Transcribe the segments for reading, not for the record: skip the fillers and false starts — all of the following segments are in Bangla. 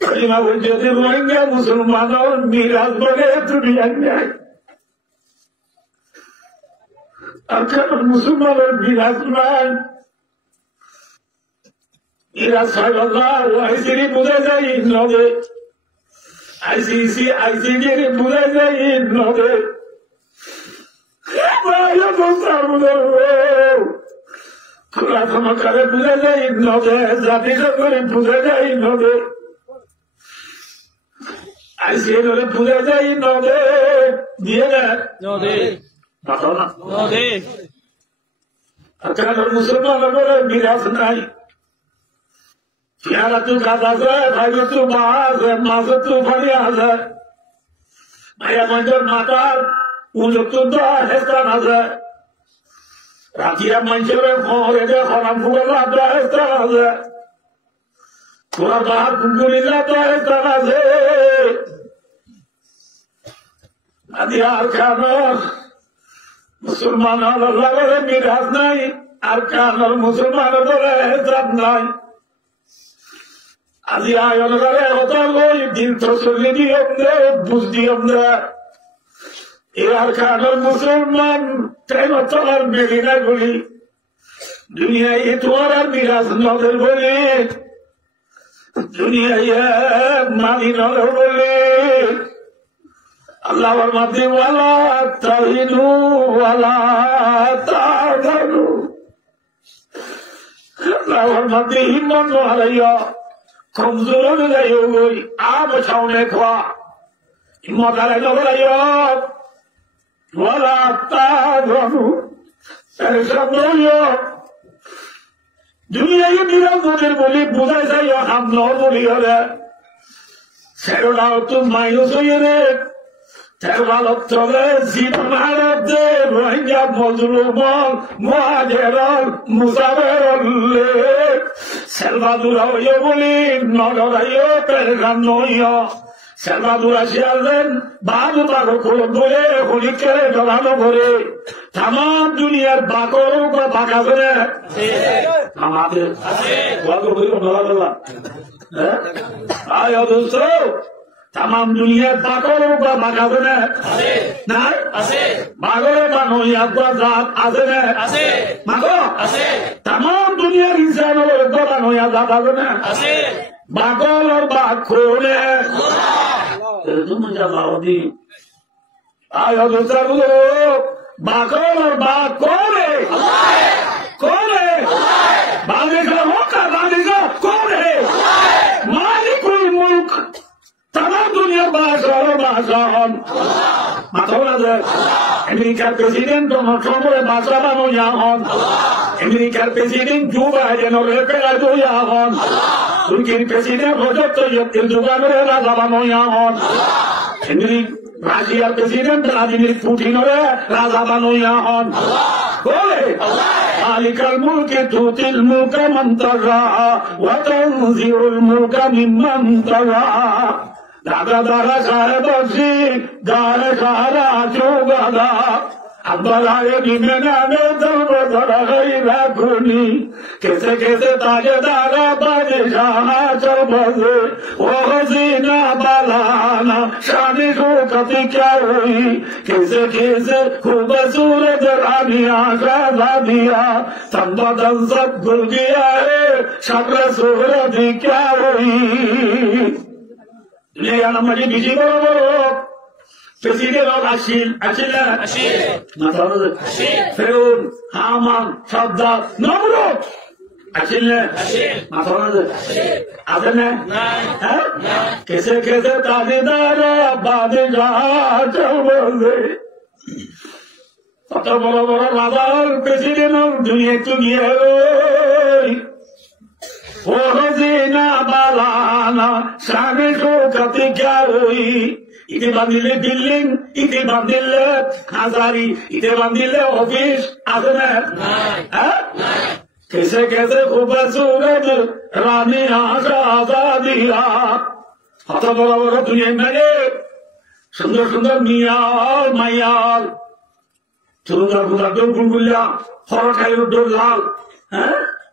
কলিমা বলছে যে রোহিঙ্গা মুসলমান মিরাজ বলে দুনিয়ায় নাই আর কারণ মুসলমানের মিরাজ নাই মিরাজ সাহেব আইসিডি বুঝে যাই নদে আইসিডি বুঝে যাই নদে খোলা ক্ষমতারে বুঝে যাই নদে জাতি করে বুঝে যাই নদে আইসিডি বুঝে যাই নদে দিয়ে নদে নদে আর কারণ মুসলমান বলে মিরাজ নাই পেয়ারা তু কাজ আছে ভাইবে তু মাছ তু ফাড়ি আছে ভাইয়া মানুষের মাথার উন্নত হেস্তান আছে রাতিয়া মানুষের খবরে যে খরাম ফুগলা হেস্তান আছে তোরা বাহার কুকুরিলা তো হেস্তান আছে আদি আর কেন মুসলমান আল্লাহ বলে মিরাজ নাই আর কেন মুসলমান বলে হেস্তান নাই আজি আয়ন করে কথা লই দিন তো চলে দিও বুঝ দিও এবার কারণ মুসলমান ট্রেন চলার মেলি না বলি দুনিয়ায় তোমার আর মিরাজ নদের বলি দুনিয়ায় মানি নদের বলি আল্লাহর মাঝে ওয়ালা তাহিনু ওয়ালা তাহজানু আল্লাহর মাঝে হিম্মত হারাইয়া কমজোর যাইও গই আম ছাউনে খোয়া হিম্মত হারাইল যাইও ওয়ালা তাহজানু দুনিয়ায় নিরন্তরের বলি বুঝাই যাইও হাম নর বলি হলে সেরোটাও তো মাইনস হইয়ে রে তেরবালত চলে জীবন হারতে রোহিঙ্গা মজলুমল মহাজেরল মুসাবেরলে সেলভাদুরা হইয় বলি নগরাইয় পেরেগান নইয় সেলভাদুরা শিয়ালদেন বাদু তাকে খোল বলে হলিকেরে ডলানো করে তাম দুনিয়ার বাকর বাঁকা করে আমাদের ডলা ডলা আয় অদুষ্ট তাম দুনিয়ার বাকর বাঁকা করে না বাগরে বানইয়া জাত আছে না মাগো তাম দুনিয়ার ইনসান বানইয়া জাত আছে না বাগর বাঘ করে আয় অদুষ্ট বাকর বাঘ করে করে বালিকা হোকা বালিকা করে মালিকুল মুলক তাম দুনিয়ার বাসন মাথাও না যায় আমেরিকার প্রেসিডেন্ট ডোনাল্ড ট্রাম্পের বাসা বানোয়া হন আমেরিকার প্রেসিডেন্ট জো বাইডেন পেলা দইয়া হন তুর্কির প্রেসিডেন্ট রজব তৈয়ব এরদোগানের রাজা বানোয়া হন রাশিয়ার প্রেসিডেন্ট ভ্লাদিমির পুতিনের রাজা বানোয়া হন বলে মালিকাল মুলকে তুতিল মুলকা মান তাশা ওয়া তানজিউল মুলকা মিম্মান তাশা দাদা দাদা সাহেব আছি গায়ে সারা চৌগাদা আব্বালায় দিনে নামে ধরা গই রাখুনি कैसे कैसे ताजेदारा बादशाह चल बसे वो हसीना बालाना शादी शौकती क्या हुई कैसे कैसे खूबसूरत रानियां शादा दिया संबदन सब गुल गया है शक्ल सूरत क्या हुई दुनिया नंबर बीजी बरोबर প্রেসিডেন্ট আসিল ফেরুন হামান সাদ্দাত নমরুদ আসিল মাথা আছে না কেসে কেসে তাজেদার বাদশাহ চলবে কত বড় বড় রাজার প্রেসিডেন্ট দুনিয়া তো গিয়ে ও হসিনা বালানা শানে শৌকতি क्या हुई ইতে বাঁধিলে বিল্ডিং ইতে বাঁধিলে হাজারি ইতে বাঁধিলে অফিস আছে না कैसे कैसे खूबसूरत रानी आजादिया কত বড় বড় দুনিয়া মেলে সুন্দর সুন্দর মিয়াল মাইয়াল চুরুদার গুলা দৌড় গুলিয়া হর খাইর দৌড় লাল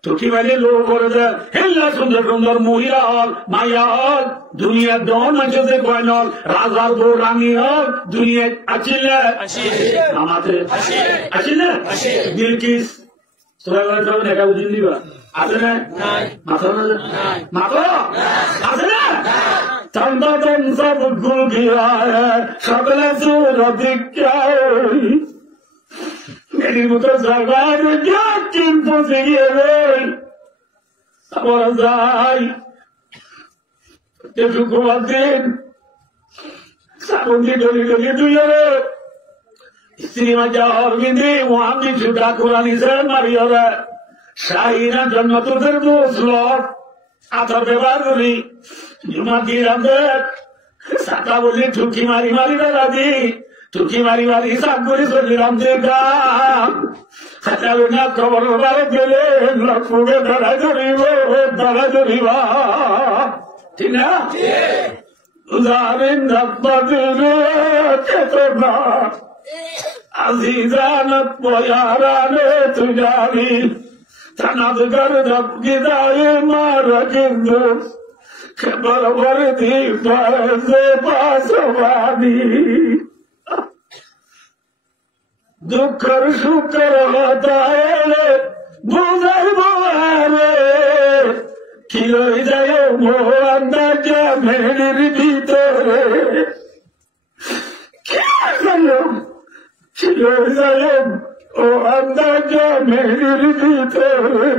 টুকি মাইলে লো করে দেয় হেল্লা সুন্দর সুন্দর মহিলা হল মাইয়া হল দুনিয়ার ডন মানুষদের কয়েন হল রাজার বউ রানী হল দুনিয়ায় আছিল না আমাদের আছিল না বিলকিস দেখা বুঝিয়ে দিবা আছে না মাথা মাথা আছে না চন্দ্রতম সব গুল গিয়া সকলে সুরধিক মেরির মতো সরকার কিন পৌঁছে গিয়ে আমরা যাই শুক্রবার দিন শ্রাবণ দিয়ে ডলি ডলি তুই স্ত্রী মাজা অরবিন্দি ওয়ামি ছুটা কোরআন ইসরায়েল মারিয়রা শাহিনা জন্মতদের মুসলক আধার ব্যবহার করি জুমা দিয়ে রামদের সাকা বলি ঠুকি মারি মারি বেড়াদি ঠুকি মারি মারি সাক করে চলি রামদের গান খাতাবে না খবর বারে গেলে লক্ষ্মণে দাঁড়ায় ধরিবা ঠিক না উদাহরণ চেতনা আজিজানত বয়ারানে তুজারি থানাদ গর্দব গিদায়ে মারা কিন্তু খবর বরদি পাশে পাশবানি দুঃখর সুখর হতায় বুঝাই বারে কি লই যায় মোহন দাজা মেরির ভিতরে কি লই যায় ও আন্দাজা মেরির ভিতরে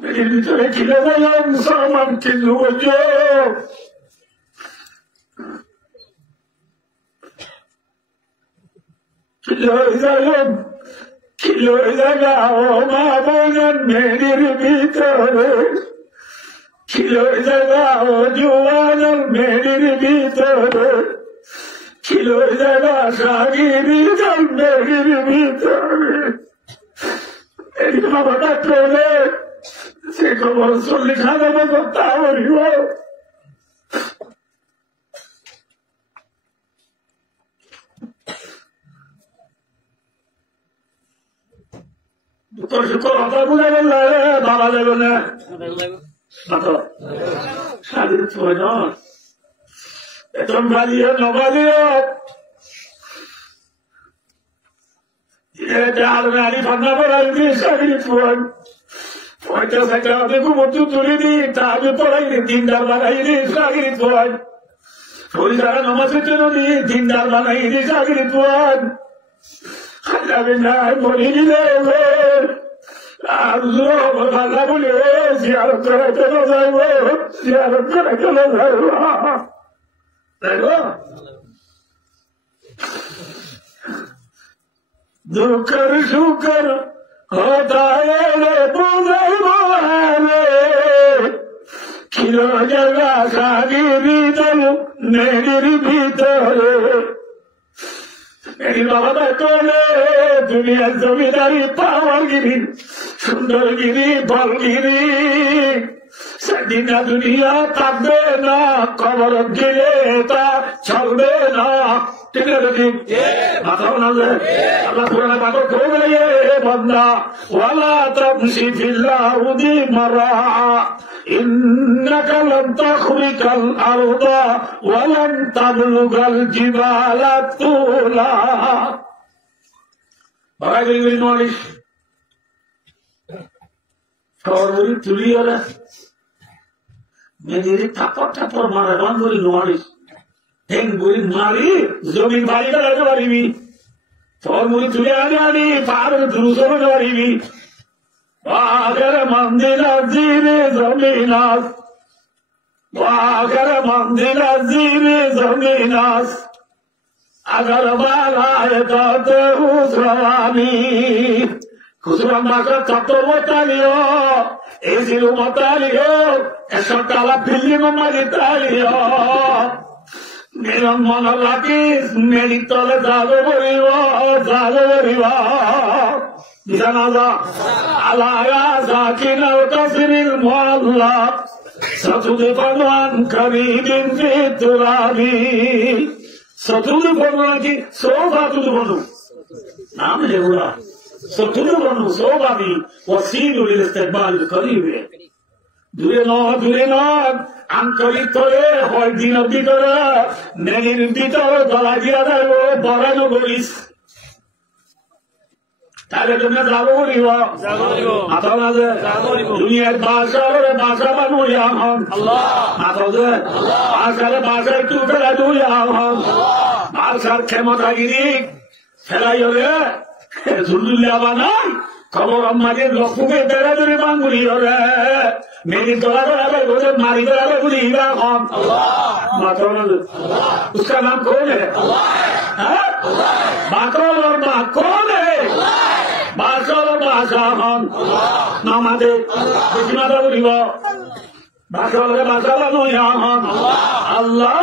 মেরির ভিতরে কি লই যায় সামান কি লুজো কি লই যায় কিলো জাগাও মা বোন মেরির ভিতরে কিলো জাগাও জুয়ান মেরির ভিতরে কিলো জাগা সাগিরি জল মেরির ভিতরে এই বাবাটা চলে সে খবর 40,000 বছর তাহরিব তোর শুকর কথা বুঝা গেল বাবা যাবে না স্বাধীন প্রয়োজন বেতন বালিয়ে নবালিয়ে আলি ফান্না পড়াইনি চাকরি ফোন 50 টাকা দেখো মধ্যে তুলে দিই তাহলে পড়াইনি দিনদার বানাইনি চাকরি ফোন শরীর দ্বারা নামাজের জন্য দিই দিনদার বানাইনি চাকরি ফোন খাবে না মরি দিলে আর ভাষা বলে জিয়ারত করে চলে যাইব জিয়ারত করে চলে যাইব দেখো দুঃখর সুখর হতায় বুঝাইব কিলো জায়গা সাগিরি জল মেরির ভিতরে মেরি বাবা চলে দুনিয়ার জমিদারি পাওয়ার গিরি সুন্দর গিরি বলগিরি সেদিন দুনিয়া থাকবে না খবর দিলে তা চলবে না ঠিক আছে মাথাও না যে আল্লাহ পুরানা পাগল করে গেলে বন্দা ওয়ালা তামশি ফিল্লাহুদি মারা إنك لن تخرق الأرض ولن تبلغ الجبال طولا Bagaimana ini nulis? Kalau beri tulisan, menjadi tapor marahan beri nulis. Heng beri mari, zomin balik ada beri bi. Kalau beri tulisan ada, paru terusor beri bi. Agar mandil azire zaminas, agar mandil azire zaminas, agar balai tate usrani, kusuran maka tator mataliyo, esiru mataliyo, esatala pilli mataliyo. Niram manalakis melitole zalo beriwa. Bisanaza alaya zakina utasiril mualla satudifan karibin fiturabi satudifan ki sofa tudifanu naam leura ستدرن صوبني وسيل للاستقبال القريب দূরে নয় আন্তরিকরে হয় দিনের ভিতরে নেগের ভিতরে গলা দিয়া দেয় বড়ানো করিস তাহলে তুমি যাবো করিব মাথা মাঝে দুনিয়ার বাসা বানুয়া হন মাথা বাসা একটু ফেলা দুইয়া হন বাসার ক্ষমতাগিরি ফেলাই হলে ঝুলঝুলিয়া বানাই খবর আমাদের লক্ষ্যকে বেড়া ধরে বাঙ্গুলি হলে मेरी तोड़ा तो मारी तो बुरी हीरा कौन उसका नाम कौन है बाकौल और बात कौन है बासौल और बासा कौन नाम आते किसी माता बुरी वो बासौल और बासा बनो यहाँ कौन अल्लाह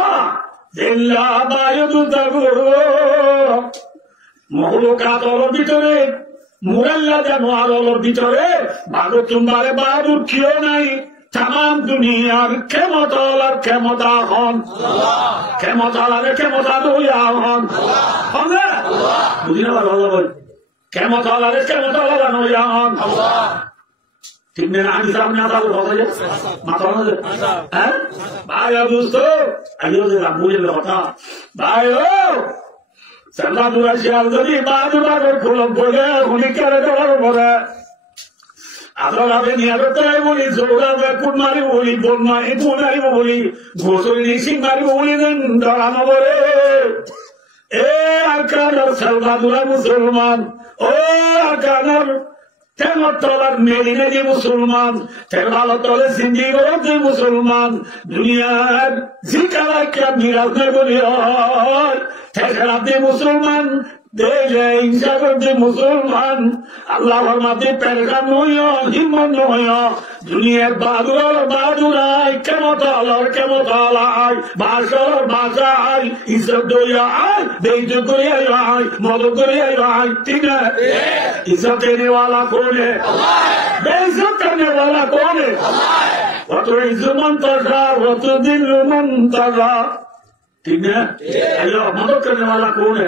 जिल्ला बायु तू तक मोहलो का तोड़ बिटोरे মুরাল্লা জানোয়ারের ভিতরে ভারত তোমারে বাহাদুর কেউ নাই তাম দুনিয়ার ক্ষমতা হন ক্ষমতা দুইয়া হন বুঝি না ভালো বল ক্ষমতা নইয়া হন ঠিক না আমি সামনে আসার কথা মাথা হ্যাঁ ভাই বুঝত আগে বুঝলে কথা ভাই Salvador Shalzani, Madura, Colombola, Unicare, Dorobora. Allora veniva Taivoli, Zola, Kumari, Uli, Bolma, e Punari, Uli, Gosoli, Simari, Uli, and Doramore. Arcanor, Salvador Musulman, Arcanor, Temotola, Medinedi Musulman, Termalotola, Sindigo, the Musulman, Dunia, Zikara, Miracle, Teherabdi Musulman, Deja Injabdi Musulman, Allah Mati Pergam Noyo, Himon Noyo, Dunia Badurai, Kemotalai, Basai, Isadoya, Bejukuria, Modukuria, Tina, Isateniwala Kone, Bezataniwala Kone, what is the Montaza, what is the Montaza? ठीक है अयो मदद करने वाला कौन है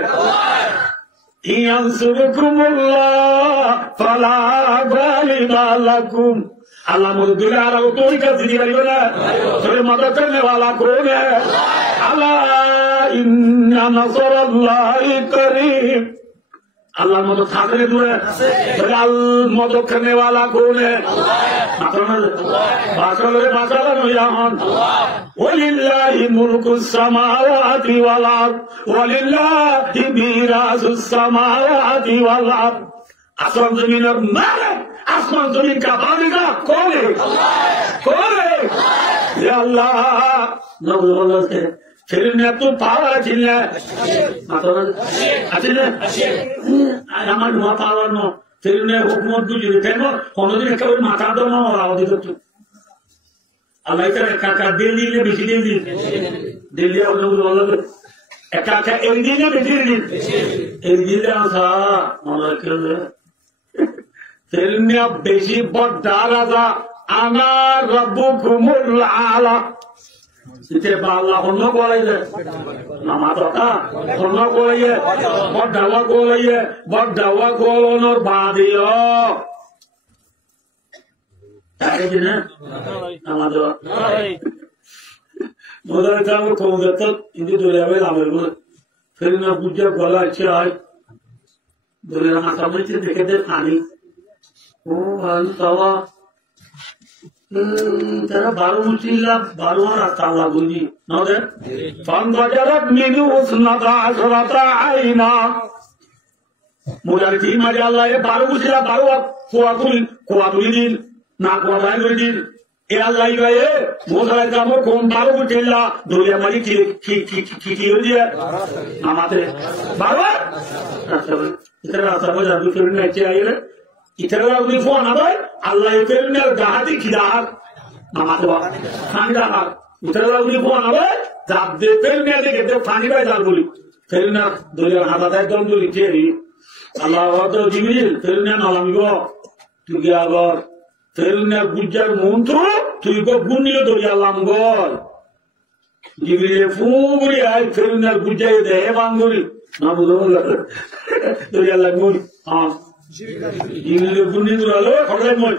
फला अल्लाह मदद दिला रहा हो तो ही कर दी रही हो ना तेरे मदद करने वाला कौन है अल्लाह इन्ना नसरुल्लाह करीब अल्लाह मदद खाते दूर है मदद करने वाला कौन है बादशाह वलिल्लाहि मुल्कुस समावाति वल अर्द वलिल्लाहि मीरासुस समावाति वल अर्द आसमान जमीन और मालिक आसमान जमीन का बादशाह कौन है या अल्लाह नबी फिर मैं तू पावर चिल्ला अच्छे আমার নোয়া পাওয়ার নো फिर मैं हुकूमत दूजी কেন কোনদিন একেবারে মাথা দাও না রাও দিত তুই আল্লাহ তাআলা কাকা দিলে বেশি দিলে আমরা বলবো একা এই দিনে বেশি এই দিলে আসা মনে করে फिर मैं বেশি বড় রাজা আনা রব্বুকুমুল আলা इतने बाला होना बोलेंगे नमाज़ होता होना बोलेंगे बहुत दवा बोलेंगे बहुत दवा बोलों और बादियो क्या जी ने नमाज़ हो मुझे क्या वो कौन देता इन्हीं दुनिया में लाभ है फिर ना पूछे बोला अच्छे आए दुनिया में समझ से देखे थे खानी ओ अंतवा तेरा बारू मुचिल्ला बारू रास्ता लागूंगी नौरे फंगजरत मिनु उसनता असरता आईना मुझे थी मजा अल्लाह ये बारू मुचिल्ला बारू कुआतुली दिन ना कुआबाई दिन ये अल्लाह ये मुझे जामो कौन बारू मुचिल्ला दुनिया मरी की हो दिया नमाते बारू इतना रास्ता मुझे अभी फिर नहीं चाहिए इतना फोन आता है अल्लाह ये फिर मेरे गाती खिदार नमाज़ हुआ फानी डाला इतना फोन आता है जब दे फिर मेरे कहते फानी का जाल बोली फिर ना दुनिया हाथ आता है तो बोली चेरी अल्लाह तो जिमिल फिर ना नालाम को तू क्या कर फिर ना गुज्जर मंत्रो तू को बुनी लो दुनिया लामगोल जिमिल फूबरी आई फिर ना गुज्जर दे बांगुरी ना बुझो दुनिया लामगोल हाँ জিবিলের গুণি দুরালো খড়াই মই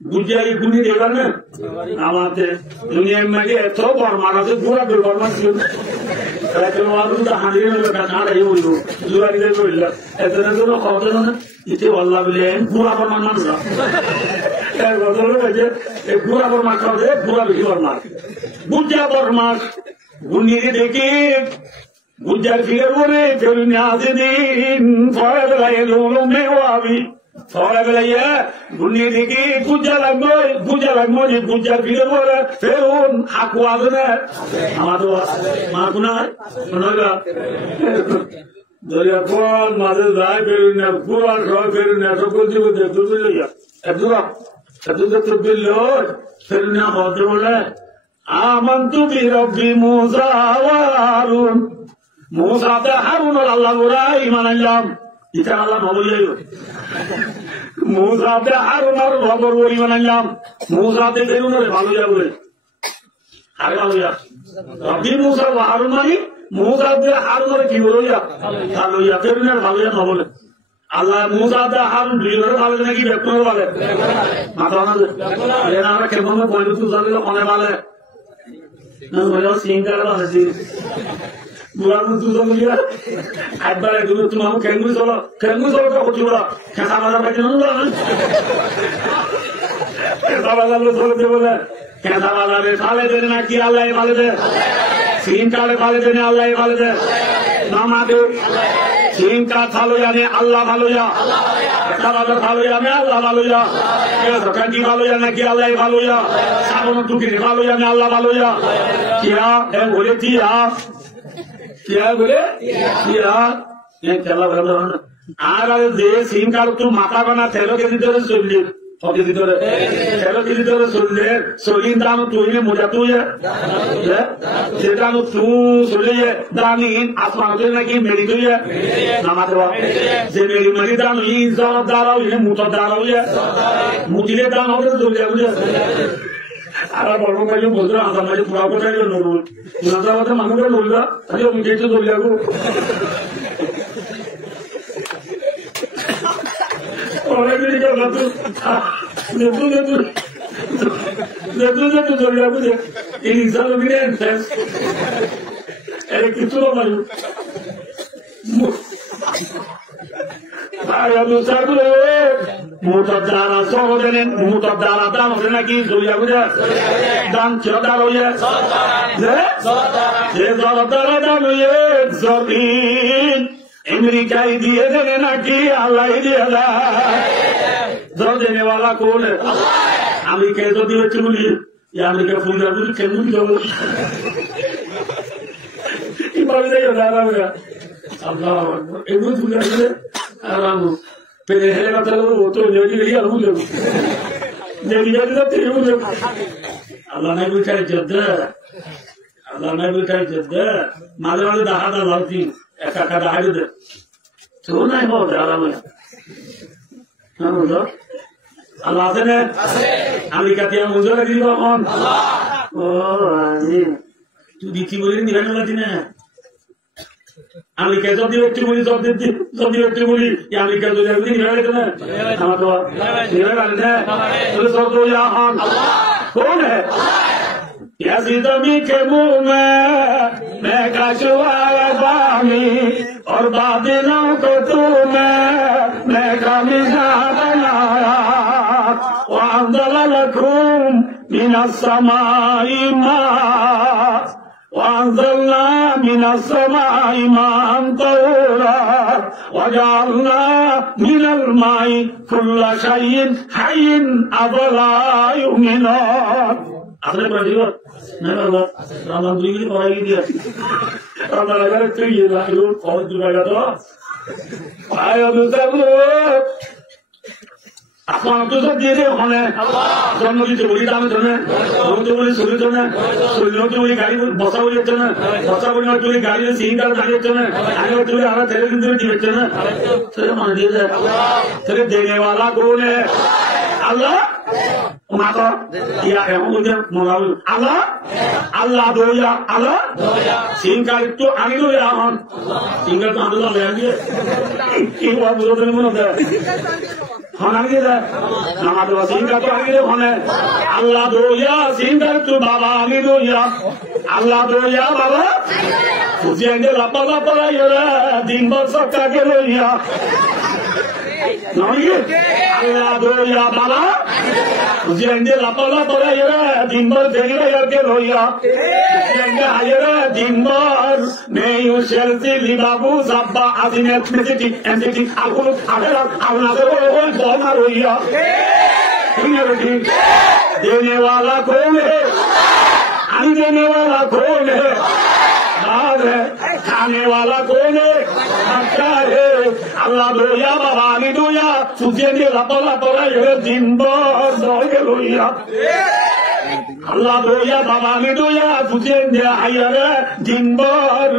বুঝাই গুণি দেবার না আমাদের দুনিয়ার মাঝে এত বর্মার আছে পুরা বর্মা ছিল হাঁড়িয়ে নাড়াই বলবো জুয়ারিদের বললাম এদের জন্য খবর না ইতি আল্লাহ বলে পুরা বর্মার মানুষ পুরা বর্মার খাওয়া পুরা বেশি বর্মার বুঝা বর্মার গুণি দেখি বুঝার ফিরে বলে ফেরুনি আছে দিন ফলে বেলায় লোলো মেওয়াবি ফলে বেলায় গুণিয়ে দেখি গুজা লাগবো যে গুজার ফিরে বলে ফেরুন হাকু আছে না আমাদের মা কোনায় দরিয়া কোন মাঝে যায় ফেরুন না পুরান সবাই ফেরুন না সকল জীবন দেখতে লইয়া এত দেখতে পেল ফেরুন না ভদ্র বলে আমান্তু বিরব্বি মুসা ওয়া হারুন মুসাতে হারুন আল্লাহ বলে ঈমান আনলাম এটা আল্লাহ নবই মুসাতে হারুন আর খবর বলে ঈমান আনলাম মুসাতে ফেরুনের ভালো যা বলে আরে ভালো যা রব্বি মুসা ওয়া হারুন মানে মুসাতে হারুনের কি বলো যা ভালো যা ফেরুনের ভালো যা নবলে আল্লাহ মুসাতে হারুন দুইজনের ভালো নাকি বেকুনের ভালো মাথা না এরা আমরা কেমন পয়েন্ট তো জানলে অনেক ভালো সিংকার আছে বুড়ার মতো জমিয়া একবার একদম তোমার খেঙ্গুই চলো তো করছি ওরা খেঁচা বাজার পাইছে না খেঁচা বাজারে চলতে বলে খেঁচা বাজারে ফালে দেন নাকি আল্লাহ ফালে দে সিংকারে ফালে দেনে আল্লাহ ফালে দে নামাদে সিংকার ভালো জানে আল্লাহ ভালো যা খেঁচা বাজার ভালো জানে আল্লাহ ভালো যা দোকানটি ভালো জানে নাকি আল্লাহ ভালো যা সাবন টুকিনি ভালো জানে আল্লাহ ভালো যা কিয়া বলে দিয়া क्या बोले খেলা ভালো আর যে সিম কার্ড তুই মাথা বানা তেরো কেজি ধরে চললি কেজি ধরে 13 কেজি ধরে চললে চলিন দাম তুই মজা তুই সেটা তুই চলে দামি আসমান তুই নাকি মেরি তুই নামা দেওয়া যে মেরি মেরি দাম ইজত দাঁড়াও মুতর দাঁড়াও মুতিলে দাম হবে চলে বুঝে আর বড় ভাই বলতো আসাম ভাই পুরা কোথায় নড়ুল কথা মানুষরা নড়লা তাহলে অমুকে তো চলে যাবো অনেক চলে যাবো যে এই হিসাব কিছু মানুষ মোটর দ্বারা সহজে মোটর দ্বারা দাম হবে নাকি চলিয়া বুঝে দাম চিরদার হইয়া যে জলদারা দাম হইয়ে জমিন আমেরিকায় দিয়ে দেবে নাকি আল্লাহ দিয়ে দেয় দেনেওয়ালা কোন আমেরিকায় যদি হচ্ছে বলি আমেরিকা ফুল যাবো কেমন যাবো কিভাবে যাই আল্লাহ এগুলো তুলে আসলে আরাম পেরে হেলে কথা ও তো নেড়ি গেলি আর বুঝলো নেড়ি গেলি না তুই বুঝলো আল্লাহ নাই বুঝাই যদ্দা আল্লাহ নাই বুঝাই যদ্দা মাঝে মাঝে দেখা দা ভাবছি একা একা দেখা দে তো নাই হবে আরামে হ্যাঁ বুঝলো আল্লাহ আছে না আমেরিকাতে বুঝলো নাকি তখন ও তুই দিচ্ছি বলি নিরানব্বই দিনে আমেরিকা যদি একটু বলি যদি একটু বলি আমেরিকা যদি একদিন নিরালে না আমার তো নিরালে না সব তো यहाँ कौन है ऐसी दमी के मुंह मैं कछुआ बामी और बादलों को मैं कमीजा बनाया وأنزل لكم من السماء ماء وأنزلنا من السماء ماء طهورا وجعلنا من الماء كل شيء حي أفلا يؤمنون أخذ برجيور نعم رمضان دويلي قرائي ديا رمضان أگر تيجي لحلول قوة دوبايا دوا آية دوسرا আপনার তো সব দিয়ে দেয় ওখানে জন্ম দিতে বলি দামের জন্য বলতে বলি শরীর জন্য শরীর বলি গাড়ি বসা বলি হচ্ছে না বসা বলি তুই গাড়ি সিঙ্গাল দাঁড়িয়ে হচ্ছে না আগে তুই আরো তেলে কিন্তু দিচ্ছে না সেটা মানে দিয়ে যায় দেনেওয়ালা কোন আল্লাহ মাতা ইয়া এমন বলতে মনে হবে আল্লাহ আল্লাহ দইয়া আল্লাহ সিংকার একটু আগে দইয়া হন সিংকার তো আন্দোলন লেগে কি বুঝতে মনে দেয় হন আগে দেয় নামাজ সিংকার তো আগে হনে আল্লাহ দইয়া সিংকার তো বাবা আগে দইয়া আল্লাহ দইয়া বাবা বুঝিয়ে লাপা লাপা দিন বছর কাকে লইয়া আল্লাহ দইয়া বাবা লাপালা পড়া দিনভর দেখলে লইয়া দিনভর নেই সেলসি বাবু সাব্বা আজিম এথনিসিটি আগুন আপনাদের বলা রইয়া देने वाला कौन है আমি देने वाला कौन है खाने वाला कौन है अच्छा है अल्लाह दोया बाबा আমি दोया সুজে দিয়ে লাপালা পড়া দিন ভর দৌড়ে লইয়া আল্লাহ দইয়া বাবা আমি দইয়া সুজে দিয়ে আইয়ারে দিন ভর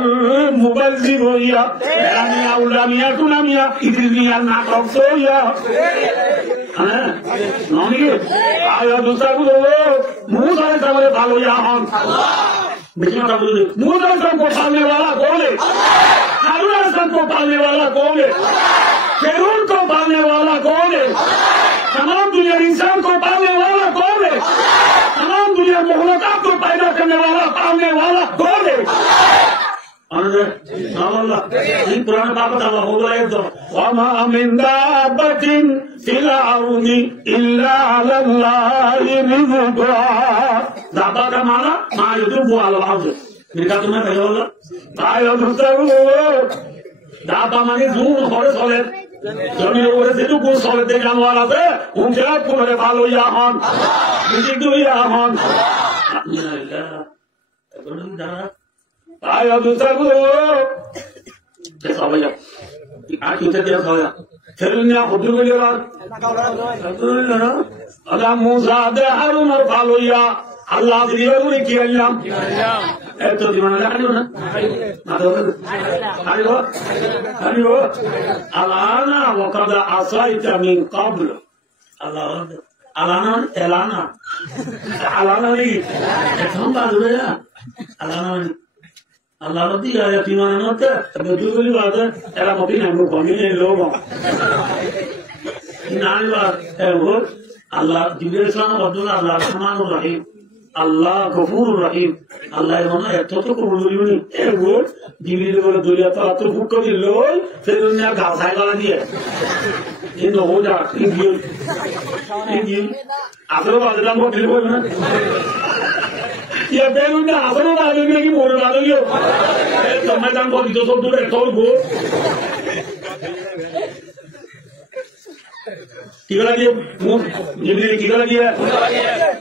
মোবাইল দিব ইয়া রামিয়া উলামিয়া টুনামিয়া ইদ্রিমিয়া নাটক দইয়া হ্যাঁ ননি আয়া দুসাগুলো মুসারে তামরে ভালো ইয়া হন बेटा बोले मूसा को पालने वाला कौन है हारून को पालने वाला कौन है फिरौन को पालने वाला कौन है तमाम दुनिया इंसान को पालने वाला कौन है तमाम दुनिया मखलूकात को पैदा करने वाला पालने वाला कौन है पुराना बाबा था हो रहा है तो वमा मिन दाब्बतिन फिल अर्दि इल्ला अल्लाहि रिज़्कुहा दाबा का माना मा युद्रु अल अर्द मेरा तुम्हें पहले बोला आयो दूसरा दाबा माने दूर होरे सोले जमीन ओरे से तो कुछ सोले दे जाने वाला थे उनके आप पूरे भालो याहन बिजिक दो याहन आयो दूसरा कैसा भैया आज उसे क्या सोया फिर खुद को लिया अल्लाह मूसा दे हारून और फालोया अल्लाह दिया उन्हें किया नाम तो दीवाना लगा ना आयो अलाना वक़द असाइत मिन क़ब्ल अल्लाह अलाना एलाना अलाना नहीं हम बात हो रहा अलाना अल्लाह रब्बी आया तीमाना नोटे तो दूसरी बात है एला मबी ना मुझे कमी नहीं लोगों नानी बात है वो अल्लाह जिब्रील इस्लाम अब्दुल्ला अल्लाह रहमान रहीम अल्लाह गफूर रहीम अल्लाह इमाना है तो कबूल नहीं है वो जिब्रील बोले दुनिया तो आतुर फुक कर लो फिर दुनिया घास आएगा नहीं है ये तो हो जा इंजील आतुर बात दाम को दिल बोलना ये बेरुना आतुर बात में की मोड़ बात हो तो मैं दाम को दो दूर है तो वो टीका लगी जिब्रील टीका लगी है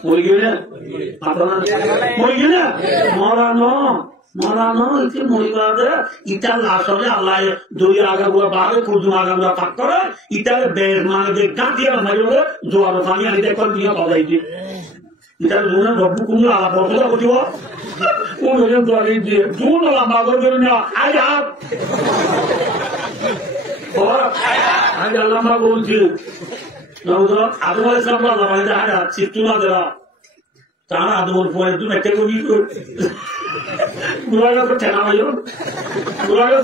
मुर्गी ने मुर्गी ने मरानो इसे मुर्गी है इतना लाश है अल्लाह दो आगे बुआ बाहर खुद आगे बुआ पक्कर इतना बेर मार दे काटिया हमारे लोग जो आरोपानी आने देखो दिया पौधा ही इतना दूर बब्बू कुंडा आला पौधा को दिया वो लोग तो आगे दिए दूर वाला बागर करने आज आप और आज अल्लाह माँ बोलती नौजो आदमाले संबंध हमारे जहाँ चित्तूना दरा ताना आदमों को तू नक्के को भी बुरागा तो चना भाइयों बुरागा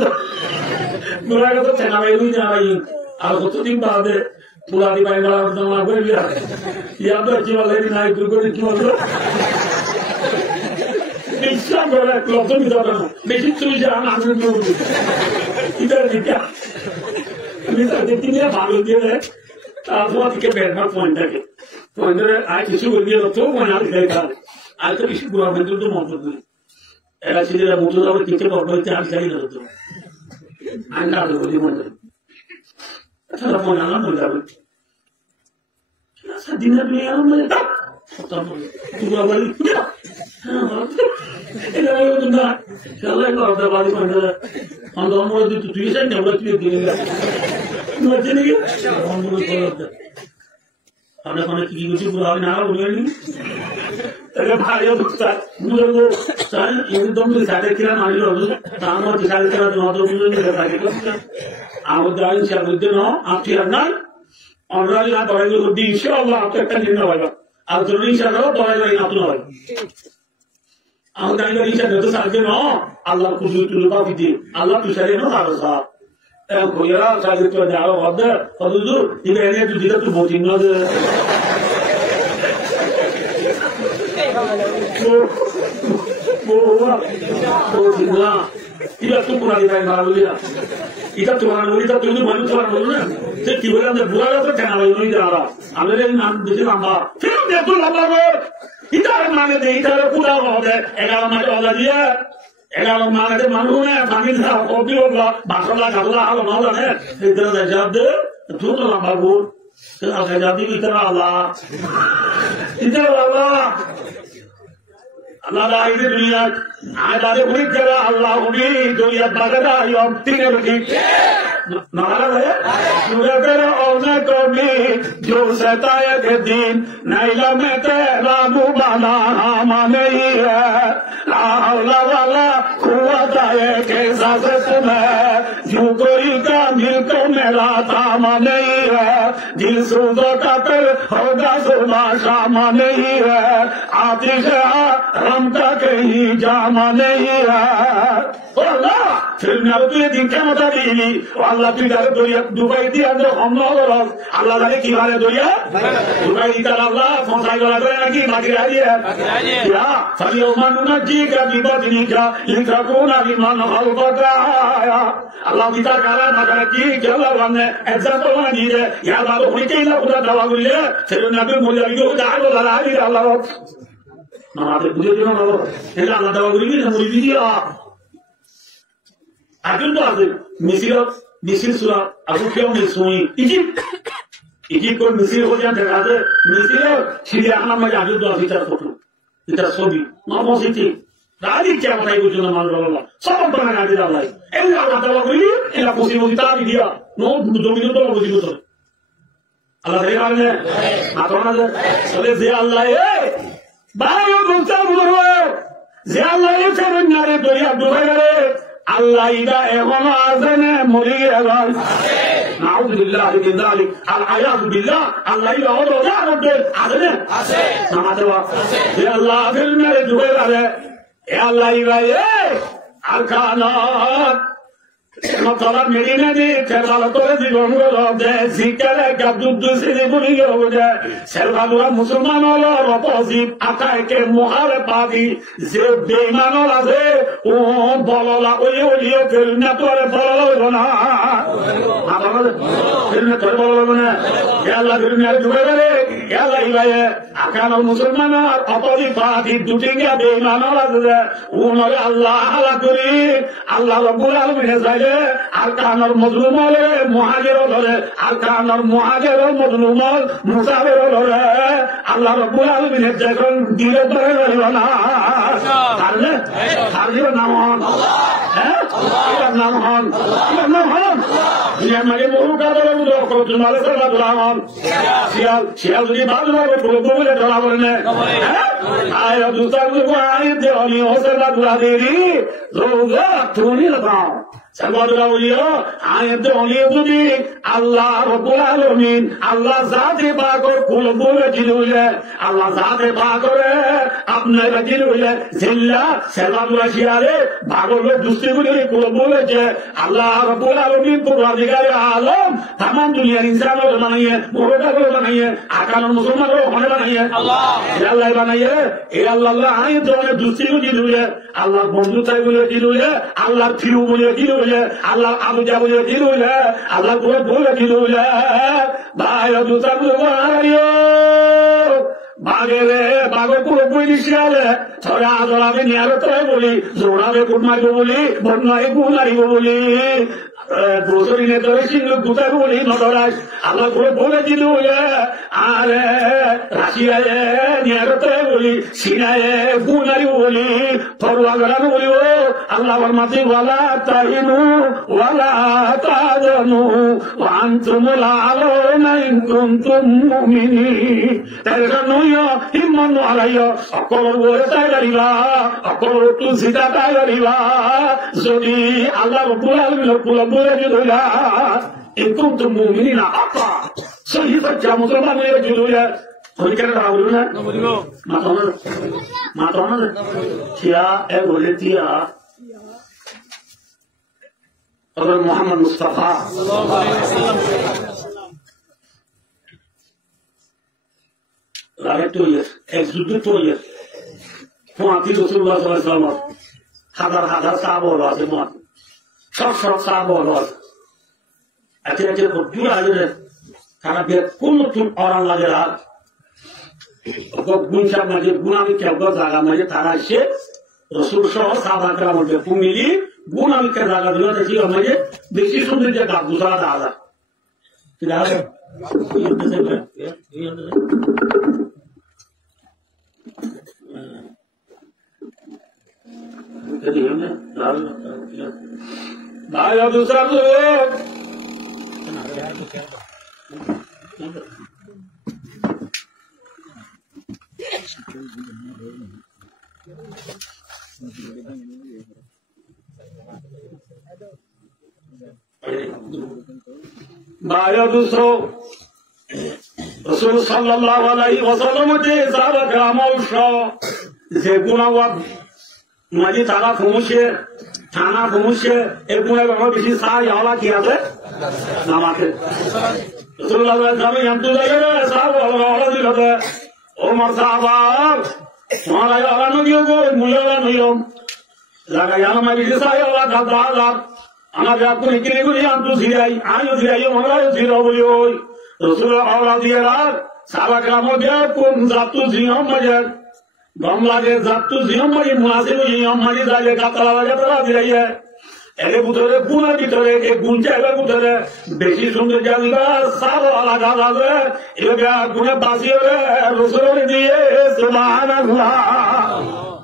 तो चना भाइयों ही जा रही आज कुछ दिन बाद पूरा दिवाली वाला तो वहाँ पर लिया याद तो अच्छी वाले दिन आए तुमको अच्छी वाले इच्छा बोला क्लब तो नहीं जाता बेटी तू जाना आने दो इधर क्या मित्र देखती नहीं भाग दिया है आपको के बैठना पॉइंटर आज किसी को दिया तो वो यहाँ दिखाई था आज तो किसी बुरा बंदर तो मौत नहीं ऐसा सीधे मोटर और कितने प्रॉब्लम चार चाहिए ना तो आंधा तो बोली मंदिर अच्छा तो फोन आना बोला क्या सा दिन है दुनिया में मुझे तब तू बुरा बोली क्या इधर आयो तुम ना चलो एक और दबाली मंदिर हम दोनों लोग तो तुझे से डेवलप किए दिएंगे मुझे नहीं हम लोग तो हमने कौन की कुछ बुरा ना बोले नहीं अरे भाई ये दुखता मुझे वो सारे ये दम में सारे किला मारी लो ताम और दिखाई करा तो तो मुझे नहीं पता कि आप दाइन से बुद्धि ना आप ठीक ना और राजी आप बड़े को दी इंशाअल्लाह आपके कंटिन्यू होगा আর তোর রিক্সা করো দয়া করে না হয় আমাদের রিক্সা করতে সাহায্য ন আল্লাহ খুশি তুলে পাবি দিয়ে আল্লাহ তুষারে নো আরো সাপ ভৈয়া সাহায্য করে আরো হবে অথচ এটা এনে তুই দিলে তুই বসিন না যে এটা তো পুরা দিবাই মারা বলি না এটা তোমার বলি তা তুমি মানুষ তোমার বলো না যে কি বলে আমাদের বুড়া তো কেনা বলি যারা আমাদের নাম বেশি লম্বা ঠিক দেখুন লম্বা ইটার মানে দে ইটার পুরা হবে 11 মাসে অলা দিয়ে 11 মাসে মানুষ না পানি ধরা কবি হলো বাসলা গাবলা হলো না জানে ইটার জবাব দে তুই তো লম্বা বল আগে যাবি ইটার আল্লাহ আল্লাহ আইরে দুনিয়া আদারে উনি যারা আল্লাহ উনি দুনিয়া বাগাদা ইয়ম তিনে বলি নারা है सुरगर औने को भी जो सताए के दिन नैला में तेरा मुबाना माने ही है लाहौला वाला कुव्वत है के साथ में जो कोई कामिल को मेरा था माने ही है दिल सुधो कातर होगा सुबह शाम नहीं है आतिश रम का कहीं जामा नहीं है अल्लाह फिर मैं तुझे दिन क्या मत दिली अल्लाह तुझे दरिया दुबई दिया अंदर हम ना हो अल्लाह जाने की बात है दरिया दुबई इधर अल्लाह फंसाई वाला तो है कि बाकी रही है या फरियो मानुना जी का विपद नहीं का इनका कोना विमान हल बगाया अल्लाह बिता करा ना करे की क्या लगने एग्जांपल ना दी है यार बाबू हुई के ना उधर दवा गुल्ले फिर नबी मुझे भी उधर आगे लगा दी अल्लाह हमारे बुझे जो ना बाबू ये अल्लाह दवा गुल्ले ना मुझे भी दिया আগুন তো আছে মিছিল সুরা আগুন কেউ মিসুই ইজিপ্ট কোন মিছিল হয়ে যায় দেখা যায় মিছিল সিরিয়া নামে আগুন তো আছে তার ফটো এটা ছবি নবসিটি রাজি কে বানাই বুঝুন না আল্লাহ সব বানাই না দিলা ভাই এই আল্লাহ দাওয়া করি এলা পসিবলিটি তাই দিয়া নো জমিন তো বুঝিব তো আল্লাহ রে মানে আতনা চলে যে আল্লাহ এ বায়ু দুসা বুঝো যে আল্লাহ এ ফেরন নারে দরিয়া ডুবে গেলে আল্লাহ ইদা এমন আজনে মরি গেল নাউযু বিল্লাহি মিন যালিক আল আয়াযু বিল্লাহ আল্লাহ ইদা ওদা রব্বে আজনে আছে নামাতে ওয়া হে আল্লাহ ফিল মেরে ডুবে গেলে এ আল্লাহ ইদা এ আরকানাত মতলব মেরিনা দি কেবল করে জীবন গলো দে জিকারে গাদুদ সিদি বলি গলো দে সেলভাদুরা মুসলমান হলো অপোজিট আকাইকে মুহারে পাদি যে বেঈমান আছে ও বললা ওই ওলিও ফেলনা তোরে বললো না আমাদের ফেলনা তোরে বললো না হে আল্লাহ দুনিয়ার জুড়ে গেলে হে আল্লাহ ইলায়ে আকানো মুসলমান আর অপোজিট পাদি দুটিঙ্গা বেঈমান আছে ও নরে আল্লাহ আলা করি আল্লাহ রাব্বুল আলামিন আরকানোর মজলুম হলে মুহাজির হলে আরকানোর মুহাজির মজলুম হল মুসাফির হলে আল্লাহ রাব্বুল আলামিনের যখন দিলে ধরে রইল না তাহলে তার নাম হন হ্যাঁ এর নাম হন এর নাম হন দুনিয়ার মাঝে বহু কাজের করতে মালে সাল্লাল্লাহু আলাইহি শিয়াল যদি বাদ হবে পুরো বলে ধরা বলে না আয় দুসার আয় দেওয়ানি হোসেন আলাইহি রোজা তুনি লাগাও সালওয়াতুল্লাহ ওলিয়া আয়াতে ওলিয়া যদি আল্লাহ রাব্বুল আলামিন আল্লাহ জাতে পাকর কুলবুলে জিলুলে আল্লাহ জাতে পাকরে আপনারা জিলুলে জিল্লা সালওয়াতুল্লাহ শিয়ারে ভাগলে দুস্তিগুলি কুলবুলে যে আল্লাহ রাব্বুল আলামিন পরওয়ারদিগারে আলম तमाम दुनिया इंसानों बनाई है मोहब्बत को बनाई है आकान और मुसलमानों को होने बनाई है अल्लाह बनाई है ये अल्लाह आए तो उन्हें दूसरी को जिलू है अल्लाह बंधुता बोले जिलू है अल्लाह फिरू बोले जिलू है अल्लाह आबुजा बोले जिलू है अल्लाह को बोले जिलू है भाई दूसरा बोलियो बागे रे बागो पुरो बोली शियाले थोड़ा आदोला में नियारो तो बोली जोड़ा में कुटमार को बोली बनना एक कुमारी को बोली গ্রোসারি নেতারে সিংহ গুতা বলি নদরাজ আল্লাহ করে বলে দিল আরে রাশিয়ায় নিয়ারতে বলি সিনায় গুনারি বলি ফরওয়া গড়ানো বলি ও আল্লাহ মাতি ওয়ালা তাহিনু ওয়ালা তাজানু ওয়ান্তুম লাআলাউনা ইন কুনতুম মুমিনিন তার নয় হিম্মত আলাইয়া অকল ওরে তাইরিবা অকল তু সিদা তাইরিবা যদি আল্লাহ রব্বুল আলামিন إن كنتم مؤمنين حقا صحيح क्या मुसलमान ये जुलूस है পরীক্ষাটা টাকা বলবো না মাথা থিয়া এক হলে থিয়া তবে মোহাম্মদ মুস্তাফা রাগের তৈরি এক যুদ্ধের তৈরি পোয়াতি রসুল্লাহ সাল্লাম হাজার হাজার সাহাবা আছে পোয়াতি সব সাহাবা আছে এতে এতে দূর আগে তারা কোন নতুন অরান লাগে রাত গুণসার মাঝে গুণামি কেবল জায়গা মাঝে তারা এসে রসুল সহ সাহাবাকের মধ্যে মিলি গুণামিকে জায়গা দিল দেখি মাঝে বেশি সুন্দর যে গাছ দুসরা দাদা भाई दूसरा भाइयों दूसरों रसूल सल्लल्लाहु अलैहि वसल्लम के साहब करामल शाह যে গুণাবাদ মাঝে তারা ঘুমছে থানা ঘুমছে এই গুণের ব্যাপার বেশি সাহায্য হওয়া কি আছে নামাকে রসুল্লাহ গ্রামে জানতে লাগে সাহাব হলা দিল ও মার সাহাব তোমার হলানো গিয়ে গো মূল্যলা নিয়ম জায়গা জানো মাই বেশি সাহায্য হওয়া দাদা আমার ব্যাপুর এখানে গুলি আনতু ঝিরাই আমিও ঝিরাই আমরাও ঝিরা বলি ওই রসুল্লাহ হলা দিয়ে রাখ সারা গ্রাম কোন জাতু ঝিয়ম বাজার বাংলাদেশ জাতু ঝিয়ম বাজি মুনাসিব ঝিয়ম বাজি যায় কাতলা বাজা তারা ঝিরাইয়ে এর ভিতরে গুণের ভিতরে এই গুণ চাইবার ভিতরে বেশি সুন্দর জানবা সার আলাদা আলাদা এবার গুণে বাঁচিয়ে রসুলের দিয়ে সুবহানাল্লাহ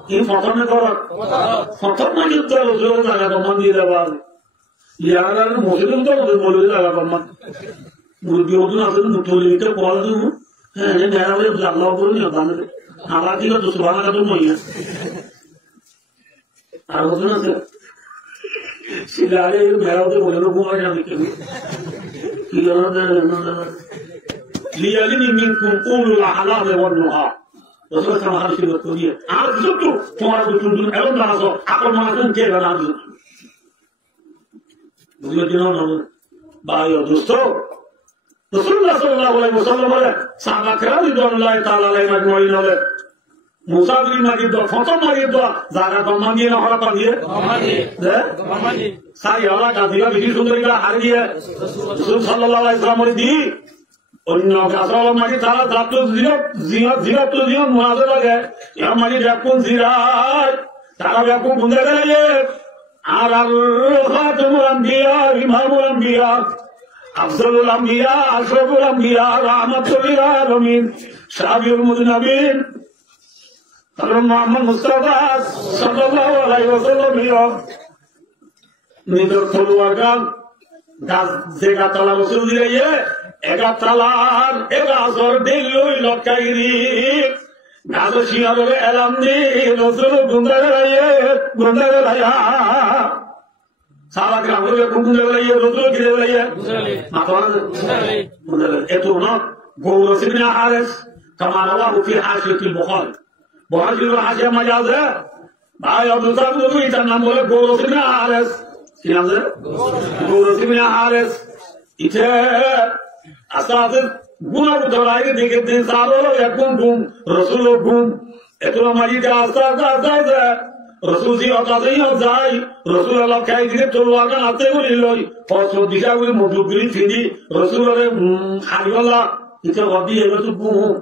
এই প্রথমে করো প্রথম না যুদ্ধ রসুলের জায়গা প্রমাণ দিয়ে দেওয়া ইয়ার মসজিদ তো বলে জায়গা প্রমাণ মুরগি মতন আছে মুঠলিতে কল দিব হ্যাঁ মেয়েরা বলে আল্লাহ করুন আপনাদের আমার দিকে তো সুবহানাল্লাহ কাছে মইয়া আর মতন আছে সিলারে মেয়েরাও তো বলে রকম হয় আমি কেন কি লিয়ালিনি মিনকুম কুলুল হালাল ওয়ান নুহা রসুল সাল্লাল্লাহু আলাইহি ওয়াসাল্লাম আর যত তোমার যত এমন নাসো আপন মানুষ কে না বুঝলো দিন না ভাই দোস্ত রাসূলুল্লাহ সাল্লাল্লাহু আলাইহি ওয়াসাল্লাম সাহাবা কেরাম রাদিয়াল্লাহু তাআলা আলাইহিম আজমাইন হলে মুসাফির মাজিদ ফতম মাজিদ জায়গা তো মানিয়ে না হরা পালিয়ে সাই হলা কাদিয়া বেশি সুন্দরীরা হারিয়ে দিয়ে রাসূল সাল্লাল্লাহু আলাইহি ওয়াসাল্লাম দি অন্য কাসল মাজিদ তারা জাতু জিয়া মুনাজে লাগে ইয়া মাজিদ কোন জিরাত তারা ব্যাপক বুঝে গেলে আর আল খাতামুল আম্বিয়া ইমামুল আম্বিয়া আফজালুল আম্বিয়া আশরাফুল আম্বিয়া রাহমাতুল লিল আলামিন শাফিউল মুযনিবিন মোহাম্মদ মুস্তাফা সাল্লাল্লাহু আলাইহি ওয়াসাল্লাম নিজের তলোয়ার গাছ যে গাছতলা রসুল দিয়ে এগাতালার এগাজর দিল্লুই লটকাইরি গাছ শিয়ারে এলাম দি রসুল গুন্দারে লাইয়া সারা গ্রাম গুন্দারে লাইয়া রসুল কিরে লাইয়া এত না গৌরব ইবনে হারিস كما رواه في حاشية البخاري بخاري حاشية مجاز है भाई और दूसरा भी इतना नाम बोले गौरव इब्ने हारिस কি নাম है गौरव इब्ने हारिस इथे আসাদের গুনাহ ধরাইকে দেখে দিন সারলো এখন ঘুম রসুল ঘুম এত মাজিদে আস্তে রসুল জি অতাতেই যায় রসুল আল্লাহ খাই দিয়ে তলোয়ার হাতে করে লই ফসল দিশা করে মধুগুলি ফিরি রসুলের হারিওয়ালা ইতে অদি এবার তো ঘুম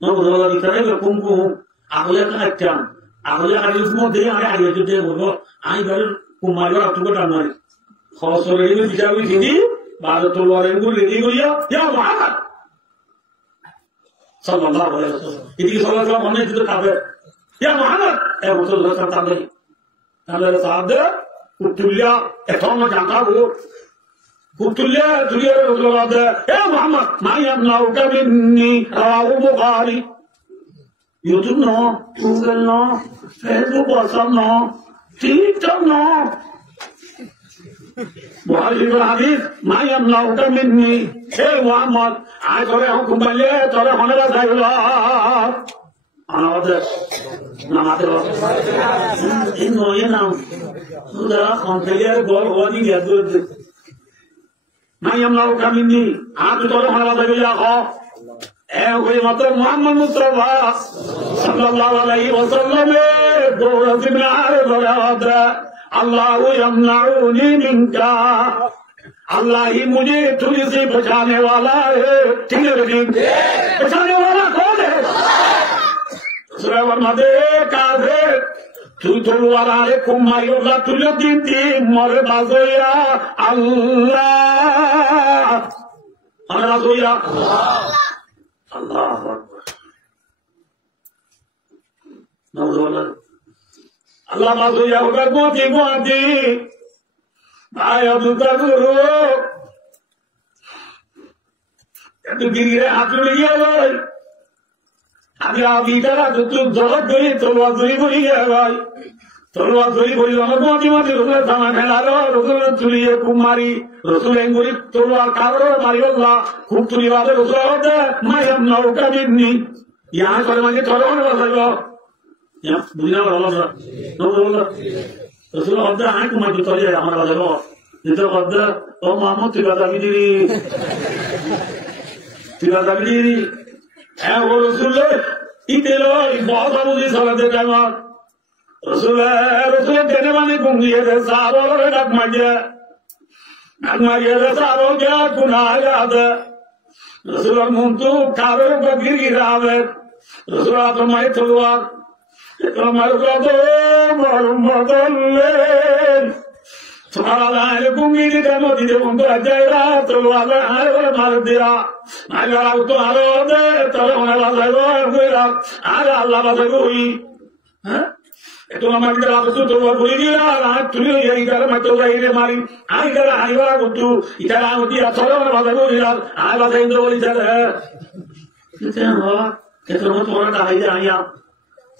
নবদলা দিতে ঘুম ঘুম আগলে কাটতাম আগলে আরিফ মধ্যে আমি আগে যেতে বলবো আমি বাড়ির কুমারের আটুকো টানাই ফসলের দিশা করে ফিরি بعد طلوع يقول لي يا محمد صلى الله عليه وسلم يجي صلى الله عليه وسلم هناك كده يا محمد يا رسول الله صلى الله عليه وسلم هذا صاحب قلت له اتهم جانتا قلت له يا رسول الله يا محمد ما يمنعك مني رواه البخاري يوتيوب نو گوگل نو فیسبوک واتساپ نو ٹک ٹاک نو বুখারী শরীফের হাদিস মা ইয়ামনাউকা মিন্নি হে মুহাম্মদ আয় তোরে হুকুম পাইলে তোরে হনরা যাইব আমাদের নামাতে এই নয় নাম সুদা কন্ট্রোলার বল ওয়ানি ইয়াদুর মা ইয়ামনাউকা মিন্নি আজ তোরে হনরা যাইব যা এ ওই মত মুহাম্মদ মুস্তাফা সাল্লাল্লাহু আলাইহি ওয়াসাল্লাম দৌড়াতে আর দৌড়াতে अल्लाह यमनाउनी मिनका अल्लाह ही मुझे तुझसे बचाने वाला है ठीक है बचाने वाला कौन है मदे काजे तू वाला है कुमायोला तुझे दिन दिन मरे बाजोया अल्लाह हमारे बाजोया अल्लाह Allah masuk ya udah mati ayat udah guru itu diri hati lagi boy abi abi cara tu jahat doi tolwa doi boy boy tolwa doi boy orang mati Rasul sama kelaro Rasul tuliye kumari Rasul enguri tolwa karo mari Allah kum tuliwa Rasul ada mayam nauka binni यहाँ पर मुझे थोड़ा होने वाला है यहाँ दुनिया में रोला रोला रसूल अब्दा आँख मार दिया तो हमारा वाला लो जितना अब्दा ओ मामू तिवादा भी दी है वो रसूल इतने लो बहुत मुझे सलाह देता है रसूल देने वाले गुंगी है सारों लोग डाक मारिया सारों क्या गुनाह याद रसूल मुंतु कारों का गिरा है रसूल तो मैं तलवार हमारे तुम्हारा लाल गुंगी का मोदी जब उनको अजायरा तो वाला आए वाला मार दिया आगे वाला तो आरो दे तो होने वाला है वो मेरा आगे अल्लाह बात कोई हैं तो हमारे इधर आप तो वो बोली दिया आज तुझे ये इधर मत तो ये मारी आगे इधर आगे वाला कुत्तू इधर आ होती है थोड़ा होने वाला वो इधर आगे वाला इधर वो इधर है कितने हो कितने हो थोड़ा सा आइए